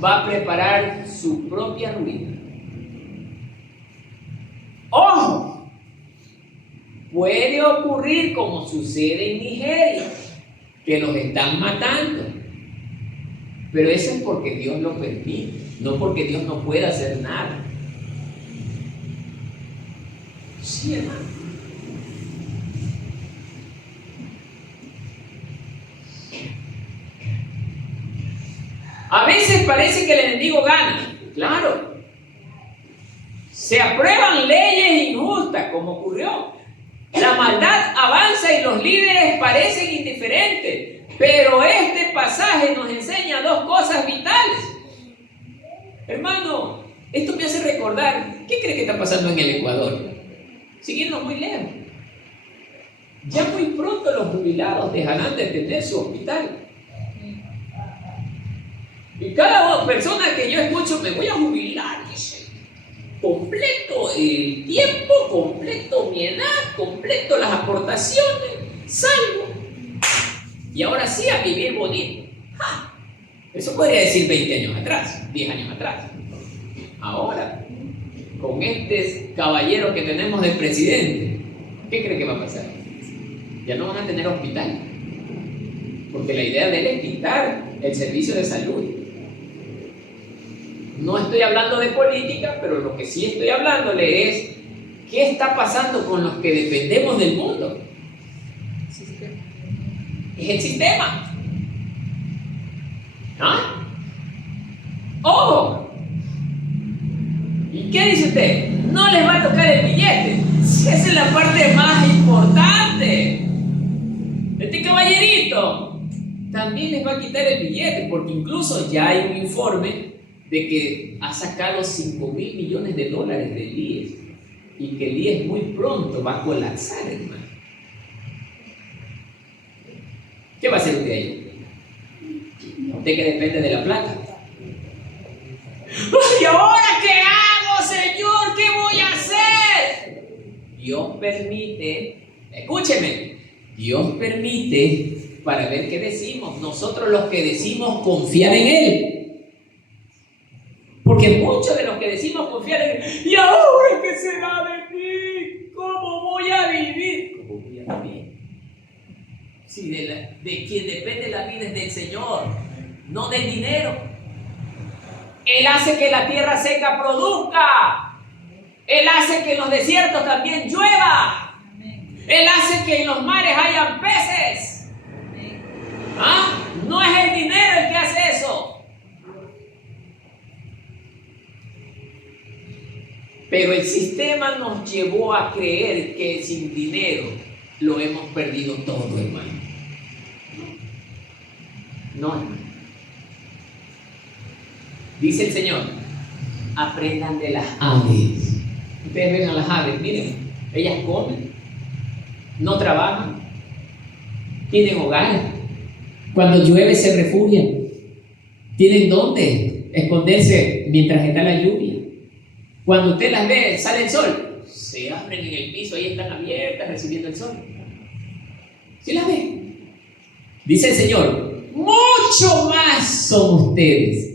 va a preparar su propia ruina. ¡Ojo! Puede ocurrir como sucede en Nigeria, que los están matando. Pero eso es porque Dios lo permite, no porque Dios no pueda hacer nada. Sí, hermano. A veces parece que el enemigo gana. Claro. Se aprueban leyes injustas, como ocurrió. La maldad avanza y los líderes parecen indiferentes. Pero este pasaje nos enseña dos cosas vitales. Hermano, esto me hace recordar, ¿qué cree que está pasando en el Ecuador? sin irnos muy lejos. Ya muy pronto los jubilados dejarán de tener su hospital. Y cada persona que yo escucho, me voy a jubilar, dice, completo el tiempo, completo mi edad, completo las aportaciones, salgo. Y ahora sí a vivir bonito. ¡Ja! Eso podría decir 20 años atrás, 10 años atrás. Ahora, con este caballero que tenemos de presidente, ¿qué cree que va a pasar? Ya no van a tener hospital. Porque la idea de él es quitar el servicio de salud. No estoy hablando de política, pero lo que sí estoy hablándole es qué está pasando con los que dependemos del mundo. Es el sistema. ¿Ah? ¡Ojo! ¿Y qué dice usted? No les va a tocar el billete. Esa es la parte más importante. Este caballerito también les va a quitar el billete, porque incluso ya hay un informe de que ha sacado $5.000 millones del IES y que el IES muy pronto va a colapsar, hermano. ¿Qué va a hacer usted ahí? Usted que depende de la plata. ¿Y ahora qué hago, Señor? ¿Qué voy a hacer? Dios permite, escúcheme, Dios permite para ver qué decimos. Nosotros los que decimos confiar en Él. Porque muchos de los que decimos confiar en Él, ¿y ahora qué será de mí? ¿Cómo voy a vivir? ¿Cómo voy a vivir? Si de quien depende la vida es del Señor, no del dinero. Él hace que la tierra seca produzca. Él hace que en los desiertos también llueva. Él hace que en los mares hayan peces. ¿Ah? No es el dinero el que hace eso. Pero el sistema nos llevó a creer que sin dinero lo hemos perdido todo, hermano. No, hermano. Dice el Señor, aprendan de las aves. Ustedes ven a las aves, miren, ellas comen, no trabajan, tienen hogares. Cuando llueve se refugian, tienen dónde esconderse mientras está la lluvia. Cuando usted las ve, sale el sol, se abren en el piso, ahí están abiertas recibiendo el sol. ¿Sí las ve? Dice el Señor, mucho más son ustedes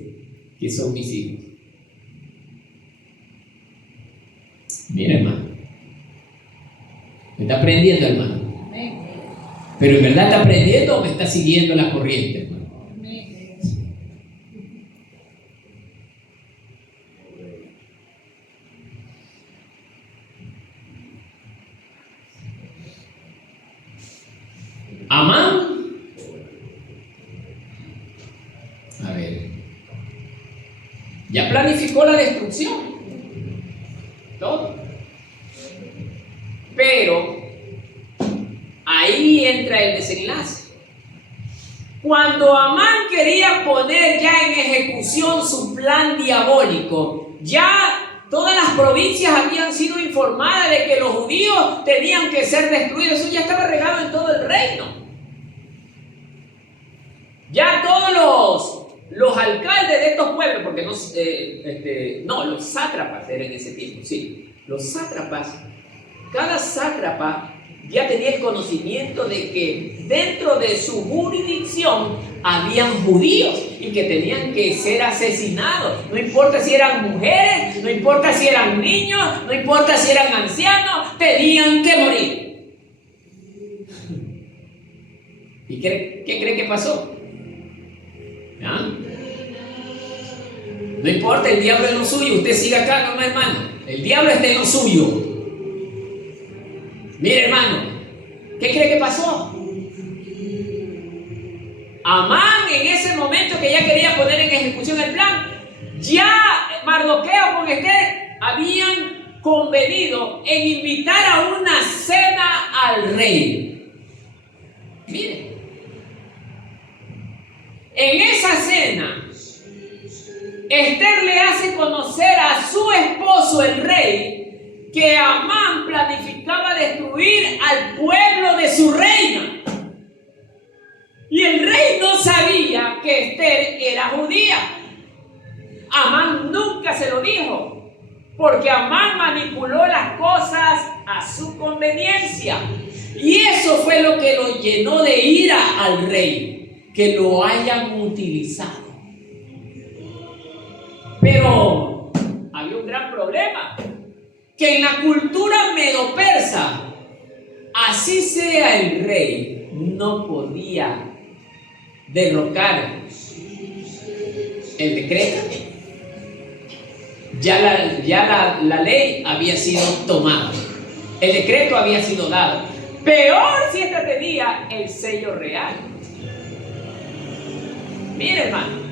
que son mis hijos. Mira, hermano, me está aprendiendo, hermano. Pero en verdad está aprendiendo o me está siguiendo la corriente, hermano. Amán, a ver, ya planificó la destrucción, todo, pero ahí entra el desenlace. Cuando Amán quería poner ya en ejecución su plan diabólico, ya todas las provincias habían sido informadas de que los judíos tenían que ser destruidos. Eso ya estaba regado en todo el reino. Ya todos los alcaldes de estos pueblos, porque los sátrapas eran en ese tiempo, sí, los sátrapas, cada sátrapa ya tenía el conocimiento de que dentro de su jurisdicción habían judíos y que tenían que ser asesinados. No importa si eran mujeres, no importa si eran niños, no importa si eran ancianos, tenían que morir. ¿Y qué cree que pasó? ¿Ah? No importa, el diablo es lo suyo. Usted siga acá, no, hermano. El diablo está en lo suyo. Mire, hermano, ¿qué cree que pasó? Amán, en ese momento que ya quería poner en ejecución el plan, ya Mardoqueo con Esther habían convenido en invitar a una cena al rey. Mire, en esa cena, Esther le hace conocer a su esposo, el rey, que Amán planificaba destruir al pueblo de su reina. Y el rey no sabía que Ester era judía. Amán nunca se lo dijo, porque Amán manipuló las cosas a su conveniencia. Y eso fue lo que lo llenó de ira al rey, que lo hayan utilizado. Pero había un gran problema, que en la cultura medo-persa, así sea el rey, no podía derrocar el decreto. Ya la ley había sido tomada, el decreto había sido dado. Peor si esta tenía el sello real. Mire, hermano.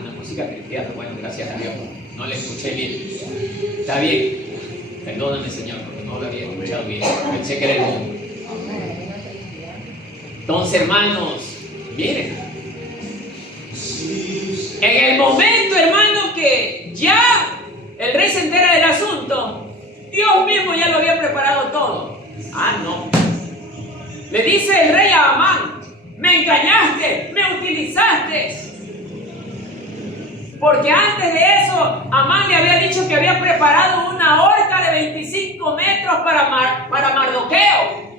Una música cristiana. Bueno, gracias a Dios. No le escuché bien. Está bien. Perdóname, Señor, porque no lo había escuchado bien. Pensé que era el mundo. Entonces, hermanos, miren. En el momento, hermano, que ya el rey se entera del asunto, Dios mismo ya lo había preparado todo. No. Le dice el rey a Amán: me engañaste, me utilizaste. Porque antes de eso, Amán le había dicho que había preparado una horca de 25 metros para Mardoqueo.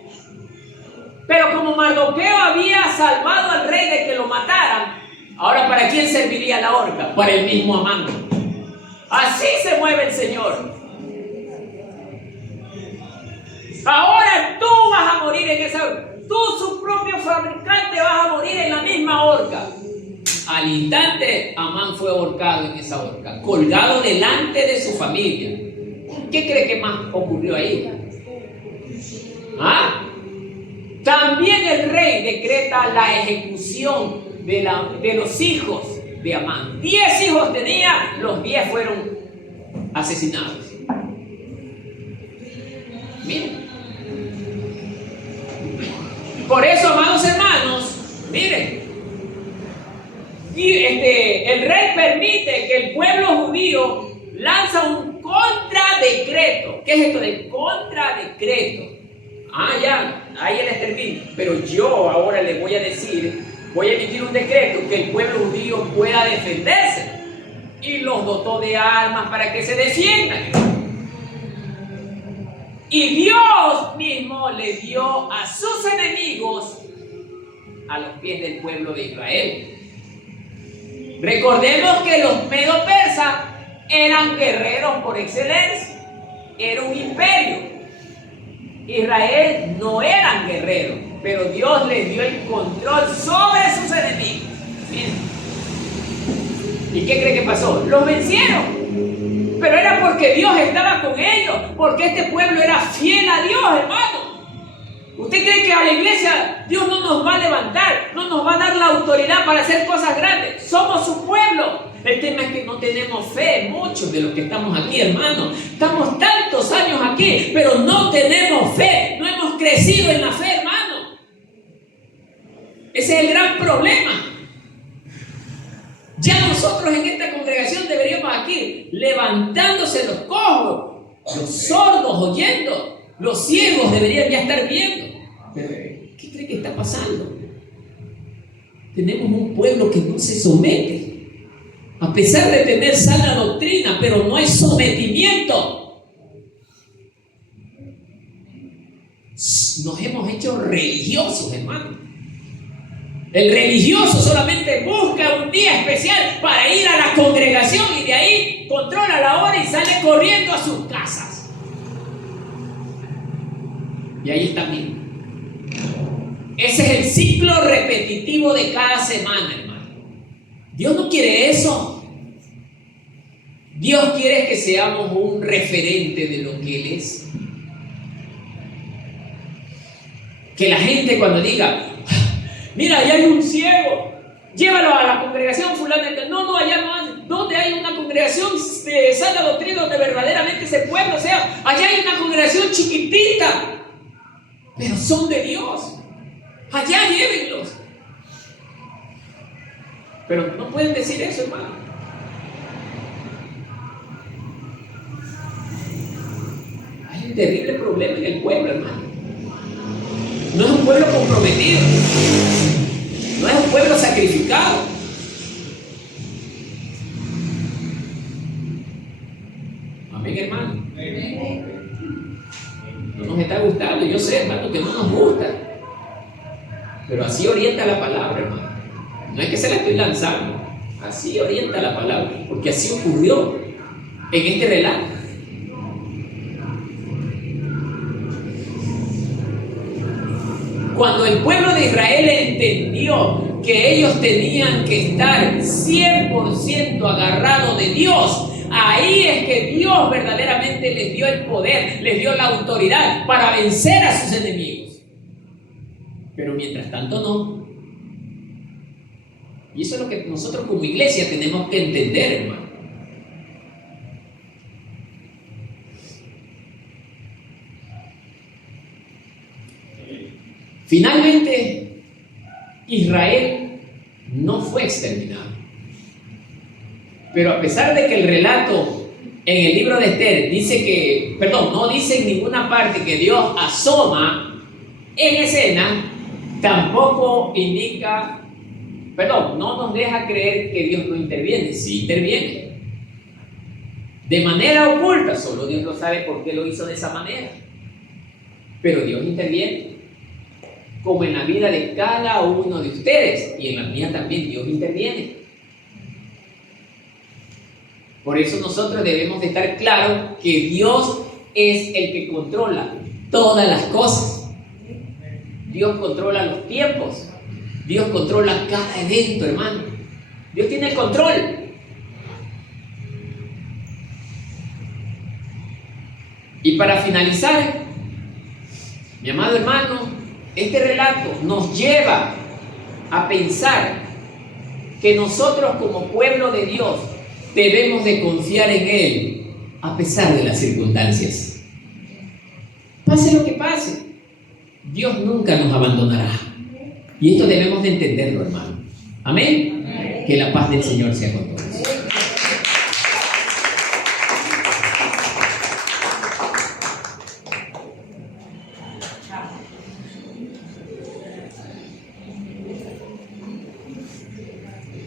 Pero como Mardoqueo había salvado al rey de que lo mataran, ahora ¿para quién serviría la horca? Para el mismo Amán. Así se mueve el Señor. Ahora tú vas a morir en esa horca. Tú, su propio fabricante, vas a morir en la misma horca. Al instante, Amán fue ahorcado en esa horca, colgado delante de su familia. ¿Qué cree que más ocurrió ahí? También el rey decreta la ejecución de los hijos de Amán. 10 hijos tenía, los 10 fueron asesinados. Miren. Por eso, amados hermanos, miren, el rey permite que el pueblo judío lanza un contradecreto. ¿Qué es esto de contradecreto? Ya, ahí les termino. Pero yo ahora les voy a decir, voy a emitir un decreto que el pueblo judío pueda defenderse. Y los dotó de armas para que se defiendan. Y Dios mismo le dio a sus enemigos a los pies del pueblo de Israel. Recordemos que los medo-persas eran guerreros por excelencia. Era un imperio. Israel no eran guerreros, pero Dios les dio el control sobre sus enemigos. Miren. ¿Y qué cree que pasó? Los vencieron. Pero era porque Dios estaba con ellos, porque este pueblo era fiel a Dios, hermano. ¿Usted cree que a la iglesia Dios no nos va a levantar, no nos va a dar la autoridad para hacer cosas grandes? Somos su pueblo. El tema es que no tenemos fe, muchos de los que estamos aquí, hermano. Estamos tantos años aquí, pero no tenemos fe, no hemos crecido en la fe, hermano. Ese es el gran problema. Ya nosotros en esta congregación deberíamos aquí levantándose los cojos, los sordos oyendo, los ciegos deberían ya estar viendo. Pero ¿qué cree que está pasando? Tenemos un pueblo que no se somete, a pesar de tener sana doctrina, pero no hay sometimiento. Nos hemos hecho religiosos, hermano. El religioso solamente busca un día especial para ir a la congregación y de ahí controla la hora y sale corriendo a sus casas. Y ahí está bien. Ese es el ciclo repetitivo de cada semana, hermano. Dios no quiere eso. Dios quiere que seamos un referente de lo que Él es. Que la gente cuando diga, mira, allá hay un ciego, llévalo a la congregación fulana. No, allá no hay. ¿Dónde hay una congregación de sana doctrina donde verdaderamente ese pueblo sea? Allá hay una congregación chiquitita, pero son de Dios. Allá llévenlos. Pero no pueden decir eso, hermano. un terrible problema en el pueblo, hermano. No es un pueblo comprometido, no es un pueblo sacrificado. Amén, hermano. No nos está gustando, yo sé, hermano, que no nos gusta, pero así orienta la palabra, hermano. No es que se la estoy lanzando, así orienta la palabra, porque así ocurrió en este relato. Cuando el pueblo de Israel entendió que ellos tenían que estar 100% agarrados de Dios, ahí es que Dios verdaderamente les dio el poder, les dio la autoridad para vencer a sus enemigos. Pero mientras tanto no. Y eso es lo que nosotros como iglesia tenemos que entender, hermano. Finalmente, Israel no fue exterminado. Pero a pesar de que el relato en el libro de Esther dice que, no dice en ninguna parte que Dios asoma en escena, tampoco indica, no nos deja creer que Dios no interviene. Sí interviene. De manera oculta, solo Dios lo sabe por qué lo hizo de esa manera. Pero Dios interviene. Como en la vida de cada uno de ustedes y en la mía también Dios interviene. Por eso nosotros debemos de estar claros que Dios es el que controla todas las cosas. Dios controla los tiempos. Dios controla cada evento, hermano. Dios tiene el control. Y para finalizar, mi amado hermano, este relato nos lleva a pensar que nosotros como pueblo de Dios debemos de confiar en Él a pesar de las circunstancias. Pase lo que pase, Dios nunca nos abandonará. Y esto debemos de entenderlo, hermano. Amén. Que la paz del Señor sea con todos.